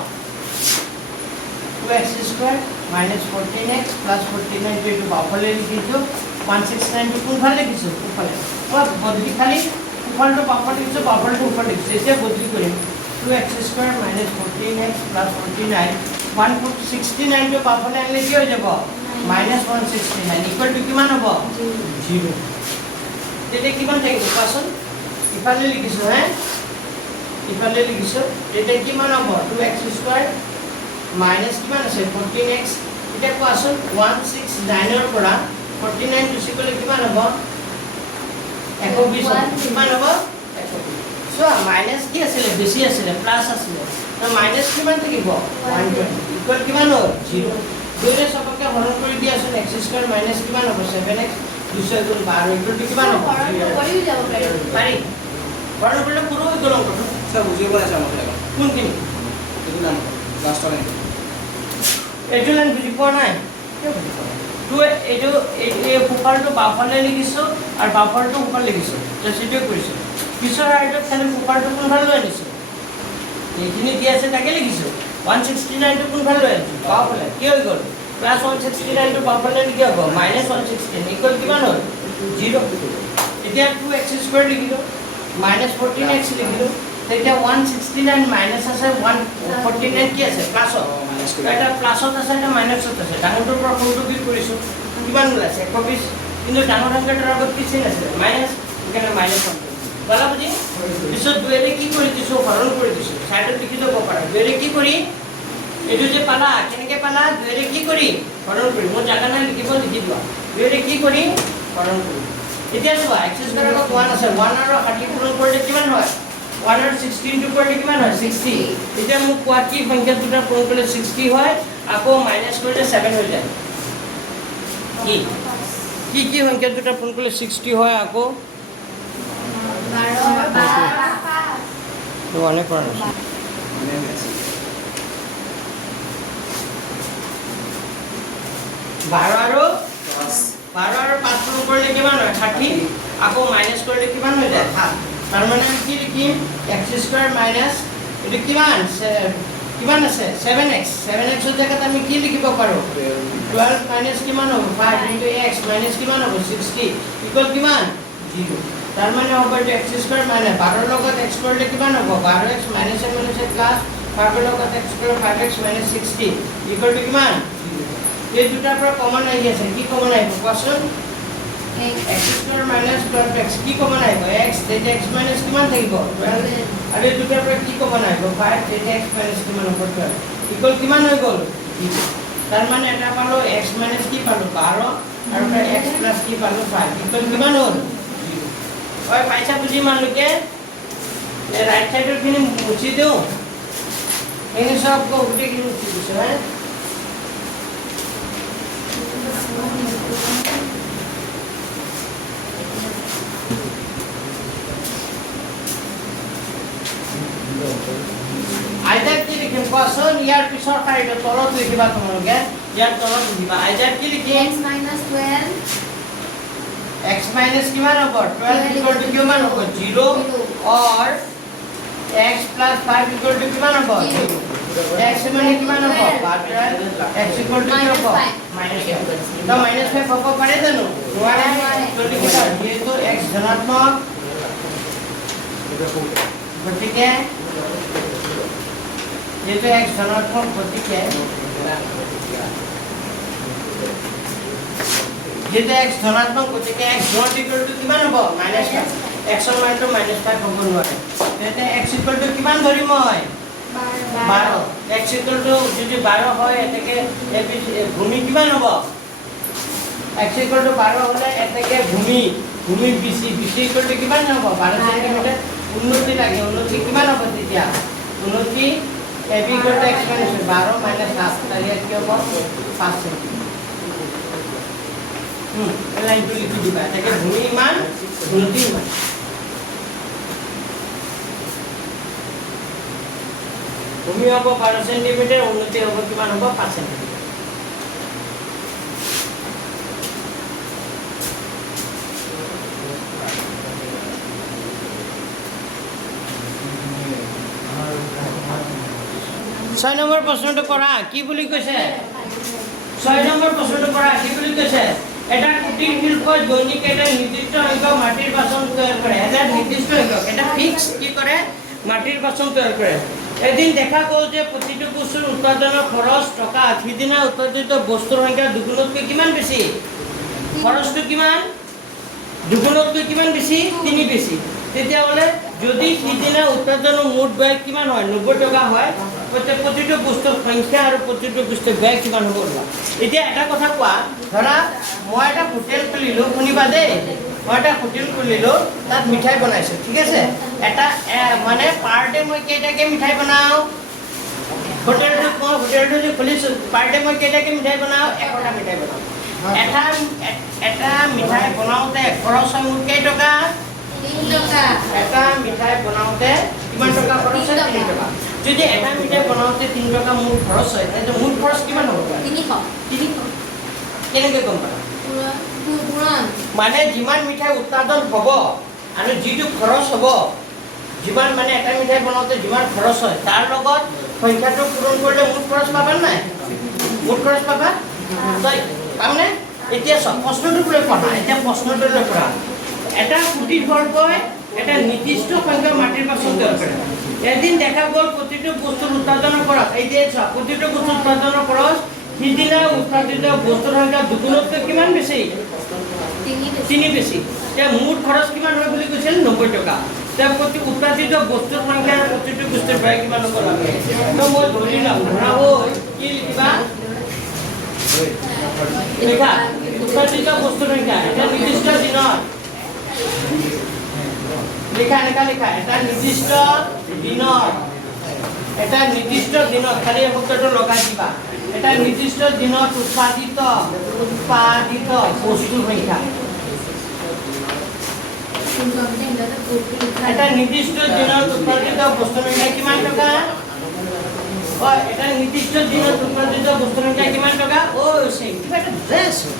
2x square minus 14x plus 49 এইটো বাফালে লিখিছোঁ 169 টো কোনফালে লিখিছোঁ সোঁফালে মই বদলি খালি সোঁফালটো বাফালে লিখিছোঁ বাফালটো সোঁফালে লিখিছোঁ এতিয়া বদলি কৰিম 2x square minus 14x plus 49 169 টো বাফালে আনিলে কি হৈ যাব মাইনাছ 169 ইকুৱেল টু কিমান হ'ব 0 তেতিয়া কিমান থাকিব কোৱাচোন ইফালে লিখিছোঁ হে ইফালে লিখিছোঁ তেতিয়া কিমান হ'ব 2x স্কোৱাৰ মাইনাছ কিমান আছে 14x এতিয়া কোৱাচোন 169 ৰ পৰা 49 গুচিবলৈ কিমান হ'ব 120 কিমান হ'ব 120 চোৱা মাইনাছ কি আছিলে বেছি আছিলে প্লাছ আছিলে তো মাইনাছ কিমান থাকিব 120 ইকুৱেল কিমান হ'ল 0 দুইৰে সবকে হৰণ কৰি দিয়াচোন x স্কোৱাৰ মাইনাছ কিমান হ'ব 7x 2 গুণ 12 ইকুৱেল টু কিমান হ'ব কৰিও যাব পাৰি পাৰি হৰণ কৰিলে পুরো হৈ গ'ল অংকটো স্যার বুঝিয়ে বলেছে আমাকে এখন কোনখিনি কিন্তু না লাস্ট লাইন এইটো লাইন বুজি পোৱা নাই তো এইটো এই ফুফালটো বাফালে লিখিছোঁ আৰু বাফালটো সোঁফালে লিখিছোঁ জাষ্ট এইটোৱে কৰিছোঁ পিছৰ আইটত খালি ফুফালটো কোনফালে লৈ আনিছোঁ এইখিনি দি আছে তাকে লিখিছোঁ 169 টো কোনফালে লৈ আনিছোঁ বাওঁফালে কি হৈ গ'ল প্লাছ 169 টো বাওঁফালে কি হ'ব মাইনাছ 169 ইকুৱেল কিমান হ'ল 0 এতিয়া 2x স্কোৱাৰ লিখিলোঁ মাইনাছ 14x লিখিলোঁ তেতিয়া 169 মাইনাছ আছে 149 কি আছে প্লাছত এটা প্লাছত আছে এটা মাইনাছত আছে ডাঙৰটোৰ পৰা সৰুটো বিয়োগ কৰিছোঁ কিমান ওলাইছে 120 কিন্তু ডাঙৰ সংখ্যাটোৰ আগত কি চিন আছে মাইনাছ সেইকাৰণে মাইনাছ 1 বলা বুজি পিছত দুয়েৰে কি কৰি দিছোঁ হৰণ কৰি দিছোঁ চাইডত লিখি ল'ব পাৰা দুয়েৰে কি কৰি এইটো যে পালা কেনেকৈ পালা দুয়েৰে কি কৰি হৰণ কৰি মই জাগা নাই লিখিব লিখি দিবা দুয়েৰে কি কৰি হৰণ কৰি এতিয়া চোৱা x স্কোৱাৰ আগত 1 আছে 1 আৰু 30 পূৰণ কৰিলে কিমান হয় 1 আৰু 16 টো কৰিলে কিমান হয় 60 এতিয়া মোক কোৱা কি সংখ্যা দুটা পূৰণ কৰিলে 60 হয় আকৌ মাইনাছ কৰিলে 7 হৈ যায় কি সংখ্যা দুটা পূৰণ কৰিলে 60 হয় আকৌ 12 অনেক কৰা নাছিল 12 আৰু 5 পূৰণ কৰিলে কিমান হয় 30 আকৌ মাইনাছ কৰিলে কিমান হৈ যায় 7 তাৰ মানে আমি কি লিখিম x স্কোৱাৰ মাইনাছ এইটো কিমান আছে 7x ৰ জেগাত আমি কি লিখিব পাৰোঁ 12 মাইনাছ কিমান হ'ব 5 ইনটু x মাইনাছ কিমান হ'ব 60 ইকুৱেল কিমান 0 তাৰ মানে হ'ব এইটো x স্কোৱাৰ মাইনাছ 12 ৰ লগত x কৰিলে কিমান হ'ব 12x মাইনাছ প্লাছ 5 ৰ লগত x কৰিলে 5x মাইনাছ 60 ইকুৱেল টু কিমান এই দুটাৰ পৰা কমন আহি আছে কি কমন আহিব কোৱাচোন x স্কোৱাৰ মাইনাছ 12x কি কমন আহিব x তেতিয়া x মাইনাছ কিমান থাকিব 12 আৰু এই দুটাৰ পৰা কি কমন আহিব 5 তেতিয়া x মাইনাছ কিমান হ'ব 12 ইকুৱেল কিমান হৈ গ'ল তাৰ মানে এটা পালোঁ x মাইনাছ কি পালোঁ 12 আৰু এটা x প্লাছ কি পালোঁ 5 ইকুৱেল কিমান হ'ল 0 হয় পাইছা বুজি মানুহলোকে এই ৰাইট চাইডৰখিনি মুচি দিওঁ এইখিনি চব গোটেইখিনি মুচি দিছোঁ হে আইজাক কি লিখিম কোৱাচোন ইয়াৰ পিছৰ শাৰীটো তলত লিখিবা তোমালোকে ইয়াৰ তলত লিখিবা আইজাক কি লিখিম x minus 12 x মাইনাছ কিমান হ'ব 12 ইকুৱেল টু কিমান হ'ব 0 or x plus 5 equal to কিমান হ'ব 0 x মানে কিমান হ'ব 12 x equal to কি হ'ব -5 তো -5 হ'ব পাৰে জানো নোৱাৰে তো লিখিবা যেহেতু x ধনাত্মক গতিকে যেহেতু x ধনাত্মক গতিকে যেটা x ধনাত্মক গতিকে x not equal to কিমান হ'ব -5 x ৰ মানটো -5 হ'ব নোৱাৰে তেতে x equal to কিমান ধৰিম মই 12 x equal to যদি 12 হয় এতেকে ভূমি কিমান হ'ব x equal to 12 হলে এতেকে ভূমি BC equal to কিমান হ'ব 12 সেন্টিমিটাৰ উন্নতি লাগে উন্নতি কিমান হ'ব তেতিয়া উন্নতি AB equal to x minus 12 minus 7 তাহলে কি হ'ব 5 সেন্টিমিটার লাইনটো লিখি দিবা তাকে ভূমি মান উন্নতি মান ভূমি হ'ব 12 সেন্টিমিটার উন্নতি হ'ব কিমান হ'ব 5 সেন্টিমিটার ছয় নম্বৰ প্ৰশ্নটো কৰা কি বুলি কৈছে 6 নম্বৰ প্ৰশ্নটো কৰা কি বুলি কৈছে এটা কুটিৰ শিল্পই দৈনিক এটা নিৰ্দিষ্ট সংখ্যক মাটিৰ বাচন তৈয়াৰ কৰে এটা নিৰ্দিষ্ট সংখ্যক এটা ফিক্স কি কৰে মাটিৰ বাচন তৈয়াৰ কৰে এদিন দেখা গ'ল যে প্ৰতিটো বস্তুৰ উৎপাদনৰ খৰচ টকা সিদিনা উৎপাদিত বস্তুৰ সংখ্যা দুগুণতকৈ কিমান বেছি খৰচটো কিমান দুগুণতকৈ কিমান বেছি 3 বেছি তেতিয়াহ'লে যদি সিদিনা উৎপাদনৰ মুঠ ব্যয় কিমান হয় 90 টকা হয় প্ৰতিটো বস্তুৰ সংখ্যা আৰু প্ৰতিটো বস্তুৰ ব্যয় কিমান হ'ব এতিয়া এটা কথা কোৱা ধৰা মই এটা হোটেল খুলিলো শুনিবা দেই মই এটা হোটেল খুলিলো তাত মিঠাই বনাইছো ঠিক আছে এটা মানে পাৰ ডে মই কেইটাকে মিঠাই বনাও হোটেলটো যে খুলিছো পাৰ ডে মই কেইটাকে মিঠাই বনাও 100টা মিঠাই বনাও এটা মিঠাই বনাওতে খৰচ হয় মোৰ কেই টকা 3 টকা এটা মিঠাই বনাওতে কিমান টকা খৰচ হয় 3 টকা যদি এটা মিঠাই বনাওতে 3 টকা মোৰ খৰচ হয় তেন্তে মোৰ খৰচ কিমান হ'ব 300 কেনেকৈ গম পালা মানে যিমান মিঠাই উৎপাদন হ'ব আৰু যিটো খৰচ হ'ব যিমান মানে এটা মিঠাই বনাওতে যিমান খৰচ হয় তাৰ লগত সংখ্যাটো পূৰণ কৰিলে মুঠ খৰচ পাবা নাই মুঠ খৰচ পাবা তই পামনে এতিয়া প্ৰশ্নটো লৈ পঢ়া এতিয়া প্ৰশ্নটো লৈ পঢ়া এটা কুটিৰ শিল্পই এটা নিৰ্দিষ্ট সংখ্যক মাটিৰ বাচন তৈয়াৰ কৰে এদিন দেখা গ'ল প্ৰতিটো বস্তুৰ উৎপাদনৰ খৰচ এই যে প্ৰতিটো বস্তুৰ উৎপাদনৰ খৰচ সিদিনা উৎপাদিত বস্তুৰ সংখ্যা দুগুণতকৈ কিমান বেছি 3 বেছি এতিয়া মুঠ খৰচ কিমান হয় বুলি কৈছিল 90 টকা এতিয়া প্ৰতি উৎপাদিত বস্তুৰ সংখ্যা প্ৰতিটো বস্তুৰ ব্যয় কিমান হ'ব লাগে তো মই ধৰি লম ধৰা হ'ল কি লিখিবা লিখা উৎপাদিত বস্তুৰ সংখ্যা এটা নিৰ্দিষ্ট দিনত লিখা এটা নিৰ্দিষ্ট দিনত খালি শব্দটো লগাই দিবা এটা নিৰ্দিষ্ট দিনত উৎপাদিত বস্তুৰ সংখ্যা এটা নিৰ্দিষ্ট দিনত উৎপাদিত বস্তুৰ সংখ্যা কিমান টকা এটা নিৰ্দিষ্ট দিনত উৎপাদিত বস্তুৰ সংখ্যা কিমান টকা কিবা এটা বুজাই আছো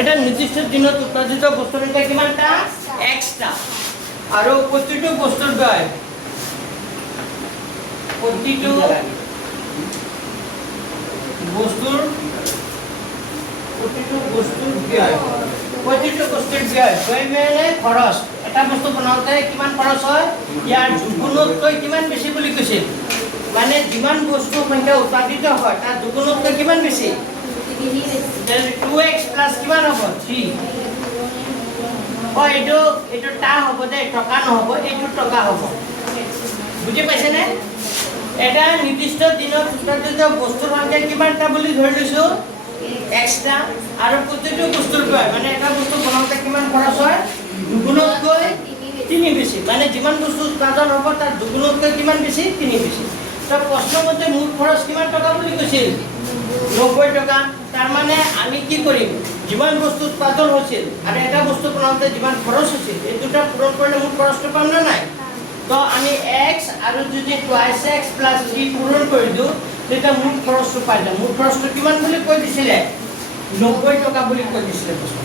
এটা নিৰ্দিষ্ট দিনত উৎপাদিত বস্তুৰ সংখ্যা কিমানটা এক্সটা আৰু প্ৰতিটো বস্তুৰ ব্যয় প্ৰতিটো বস্তুৰ ব্যয় মানে খৰচ এটা বস্তু বনাওঁতে কিমান খৰচ হয় ইয়াৰ দুগুণতকৈ কিমান বেছি বুলি কৈছিল মানে যিমান বস্তুৰ সংখ্যা উৎপাদিত হয় তাৰ দুগুণতকৈ কিমান বেছি 2x প্লাস কিমান হ'ব 3 এইটো টা হ'ব দে টকা নহ'ব এইটো টকা হ'ব বুজি পাইছে নে এটা নিৰ্দিষ্ট দিনত উৎপাদিত বস্তুৰ সংখ্যা কিমানটা বুলি ধৰি লৈছো এক্সটা আৰু প্ৰতিটো বস্তুৰ ব্যয় মানে এটা বস্তু বনাওঁতে কিমান খৰচ হয় দুগুণতকৈ 3 বেছি মানে যিমান বস্তু উৎপাদন হ'ব তাৰ দুগুণতকৈ কিমান বেছি 3 বেছি তো প্ৰশ্নমতে মুঠ খৰচ কিমান টকা বুলি কৈছিল 90 টকা তাৰ মানে আমি কি কৰিম যিমান বস্তু উৎপাদন হৈছিল আৰু এটা বস্তু বনাওঁতে যিমান খৰচ হৈছিল এই দুটা পূৰণ কৰিলে মুঠ খৰচটো পাম না নাই তো আমি x আৰু যদি টুৱাইছ x প্লাস 3 পূৰণ কৰি দিওঁ তেতিয়া মুঠ খৰচটো পাই যাম মুঠ খৰচটো কিমান বুলি কৈ দিছিলে 90 টকা বুলি কৈ দিছিলে প্ৰশ্ন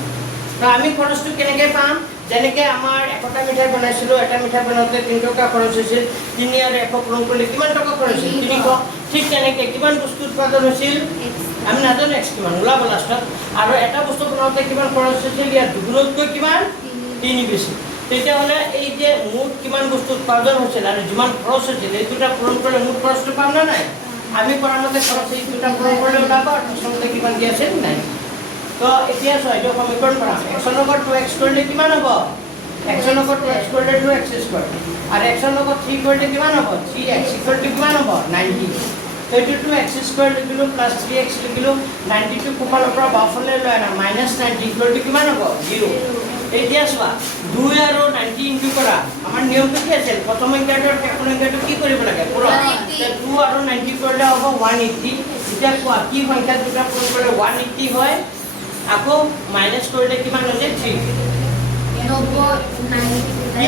তো আমি খৰচটো কেনেকৈ পাম যেনেকৈ আমাৰ 100টা মিঠাই বনাইছিলোঁ এটা মিঠাই বনাওঁতে 3 টকা খৰচ হৈছিল 3 আৰু 100 পূৰণ কৰিলে কিমান টকা খৰচ হৈছিল 300 ঠিক তেনেকৈ কিমান বস্তু উৎপাদন হৈছিল আমি নাজানো x কিমান ওলাব লাষ্টত আৰু এটা বস্তু বনাওঁতে কিমান খৰচ হৈছিল ইয়াৰ দুগুণতকৈ কিমান 3 বেছি তেতিয়াহ'লে এই যে মুঠ কিমান বস্তু উৎপাদন হৈছিল আৰু যিমান খৰচ হৈছিল এই দুটা পূৰণ কৰিলে মুঠ খৰচটো পাম না নাই আমি কৰা মতে খৰচ এই দুটা পূৰণ কৰিলে ওলাব আৰু প্ৰশ্নমতে কিমান দিয়া আছিল নাই তো এতিয়া চোৱা এইটো সমীকৰণ বনাম x ৰ লগত 2x কৰিলে কিমান হ'ব x ৰ লগত 2x কৰিলে 2x স্কয়াৰ আৰু x ৰ লগত 3 কৰিলে কিমান হ'ব 3x ইকুৱেল টু কিমান হ'ব 90 তো এইটো 2x স্কয়াৰ লিখিলো প্লাস 3x লিখিলো 90 টো কোফালৰ পৰা বাওঁফালে লৈ আনা -90 ইকুৱেল টু কিমান হ'ব 0 এতিয়া চোৱা 2 আৰু 90 ইনটু কৰা আমাৰ নিয়মটো কি আছিল প্ৰথম সংখ্যাটোৰ শেষৰ সংখ্যাটো কি কৰিব লাগে পুৰা 2 আৰু 90 কৰিলে হ'ব 180 এতিয়া কোৱা কি সংখ্যা দুটা পূৰণ কৰিলে 180 হয় আকৌ মাইনাস কৰিলে কিমান হৈ যায় 3 কি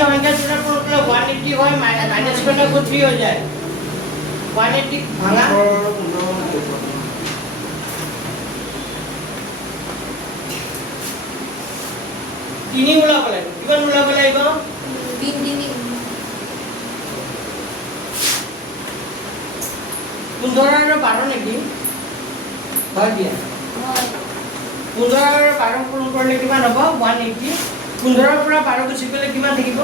সংখ্যা দুটা পূৰণ কৰিলে 180 হয় মাইনাস কৰিলে আকৌ 3 হৈ যায় 180 ভাঙা তিনি ওলাব লাগিব কিমান ওলাব লাগিব 15 আৰু 12 নেকি হয় দিয়া 15 আৰু 12 পূৰণ কৰিলে কিমান হ'ব 180 15 ৰ পৰা 12 গুচি গ'লে কিমান থাকিব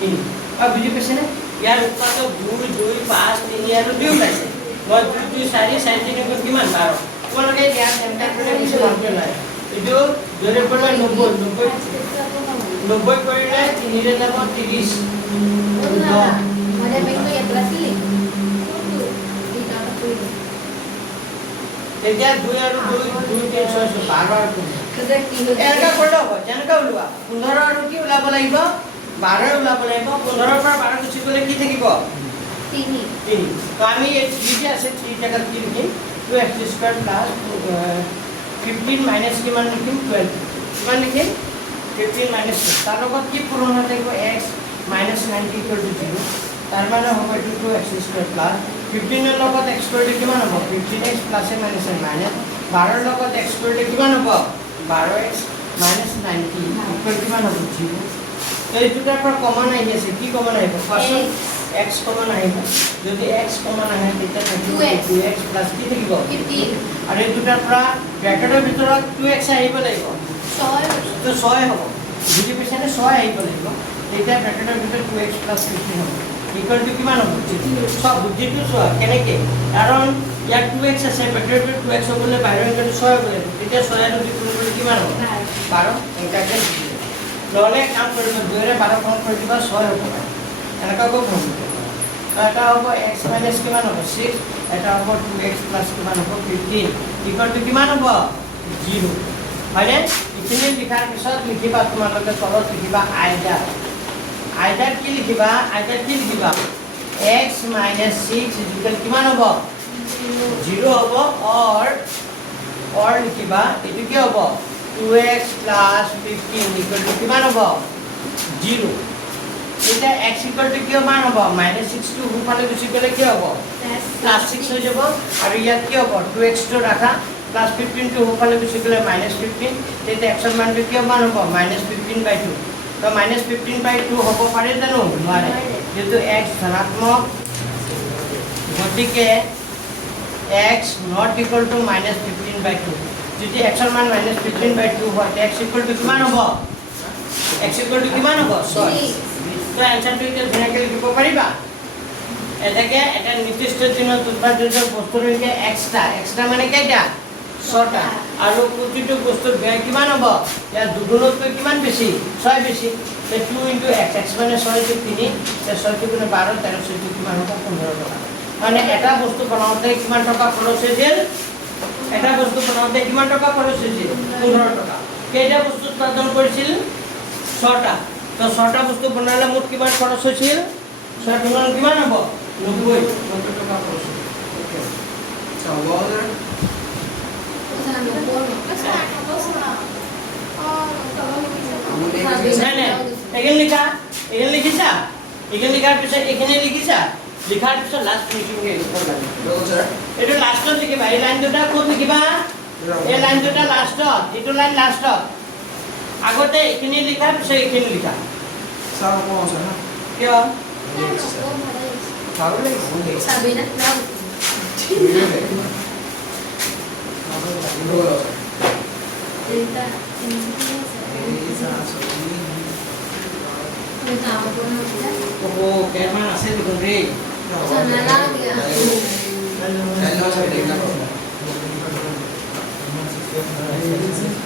3 আৰু বুজি পাইছেনে ইয়াৰ উৎপাদক 2 2 5 3 আৰু 2 ওলাইছে মই 2 2 4 4 3 গুণ কিমান 12 তোমালোকে ইয়াৰ চেণ্টাৰ কৰি কিছু ভালকৈ নাই এইটো জৰে পৰা 90 কৰিলে 3 ৰে যাব 30 তেতিয়া 2 আৰু 2 2 3 6 12 আৰু 2 এনেকা কৰিলে হ'ব যেনেকা ওলোৱা 15 আৰু কি ওলাব লাগিব 12 ওলাব লাগিব 15 ৰ পৰা 12 গুচি গ'লে কি থাকিব 3 তো আমি এই 3 যে আছে 3 টাকা কি লিখিম 2x² + 15 মাইনাস কিমান লিখিম 12 কিমান লিখিম 15 মাইনাস তাৰ লগত কি পূৰণ হৈ থাকিব x মাইনাস 90 = 0 তাৰ মানে হ'ব এইটো 2x² + 15 ৰ লগত x কৰিলে কিমান হ'ব 15x + এ মাইনাস এ মাইনাস 12 ৰ লগত x কৰিলে কিমান হ'ব 12x মাইনাস 90 ইকুৱেল কিমান হ'ব 0 তো এই দুটাৰ পৰা কমন আহি আছে কি কমন আহিব কোৱাচোন x কমন আহিব যদি x কমন আহে তেতিয়া থাকিব 2x + কি থাকিব 15 আৰু এই দুটাৰ পৰা ব্ৰেকেটৰ ভিতৰত 2x আহিব লাগিব 6 তো 6 হ'ব বুজি পাইছানে 6 আহিব লাগিব তেতিয়া ব্ৰেকেটৰ ভিতৰত 2x + 15 হ'ব ইকুৱেল টু কিমান হ'ব সব বুদ্ধিটো চোৱা কেনেকে কাৰণ ইয়াত 2x আছে ব্ৰেকেটৰ ভিতৰত 2x হ'বলৈ বাহিৰৰ সংখ্যাটো 6 হ'ব লাগিব তেতিয়া 6 আৰু 2 পূৰণ কৰিলে কিমান হ'ব 12 সংখ্যাকে নহ'লে কাম কৰিব 2 ৰে 12 পূৰণ কৰি দিবা 6 হ'ব এনেকুৱাকৈ পূৰণ কৰিব এটা হ'ব x মাইনাস কিমান হ'ব 6 এটা হ'ব 2x + কিমান হ'ব 15 ইকুৱেল টু কিমান হ'ব 0 হয়নে ইখিনি লিখাৰ পিছত লিখিবা তোমালোকে তলত লিখিবা আইডাৰ কি লিখিবা x মাইনাস 6 ইকুৱেল কিমান হ'ব 0 হ'ব অৰ লিখিবা এটো কি হ'ব 2x + 15 ইকুৱেল টু কিমান হ'ব 0 এটা x ইকুৱেল টু কি মান হ'ব -6 টো ওপৰলৈ গুচি গ'লে কি হ'ব +6 হৈ যাব আৰু ইয়াত কি হ'ব 2x টো ৰাখা +15 টো ওপৰলৈ গুচি গ'লে -15 তেতিয়া x ৰ মানটো কি মান হ'ব -15/2 তো -15/2 হ'ব পাৰে জানো নোৱাৰে যেটো x ধনাত্মক গতিকে x not equal to -15/2 যদি x ৰ মান -15/2 হয় x equal to কিমান হ'ব x equal to কিমান হ'ব 6 তো আনসারটো এতিয়া ধুনীয়াকৈ লিখিব পাৰিবা এটাকে এটা নিৰ্দিষ্ট দিনত উৎপাদিত বস্তুৰ সংখ্যা এক্সট্ৰা মানে কেইটা 6টা আৰু প্ৰতিটো বস্তুৰ ব্যয় কিমান হ'ব ইয়াৰ দুগুণতকৈ কিমান বেছি 6 বেছি তে 2 * x x মানে 6 * 3 তে 6 * 12 13 6 কিমান হ'ব 15 টকা মানে এটা বস্তু বনাওঁতে কিমান টকা খৰচ হৈছিল এটা বস্তু বনাওঁতে কিমান টকা খৰচ হৈছিল 15 টকা কেইটা বস্তু উৎপাদন কৰিছিল 6টা তো 6টা বস্তু বনালে মুঠ কিমান খৰচ হৈছিল 6 কিমান কিমান হ'ব 90 টকা খৰচ ওকে এখানে লিখিছা এখানে লিখাৰ পিছত এখানে লিখিছা লিখাৰ পিছত লাষ্ট ফিনিশিং লিখিব লাগে এটো লাষ্টত লিখিবা এই লাইন দুটা কোন লিখিবা এই লাইন দুটা লাষ্টত এটো লাইন লাষ্টত আগতে এখানে লিখাৰ পিছত এখানে লিখা স্যার কোন আছে না কিয় ভালো লাগে sabi na now Data Opo, kaya man asal di kundi. Sana lang yan. Hello, sa Yes.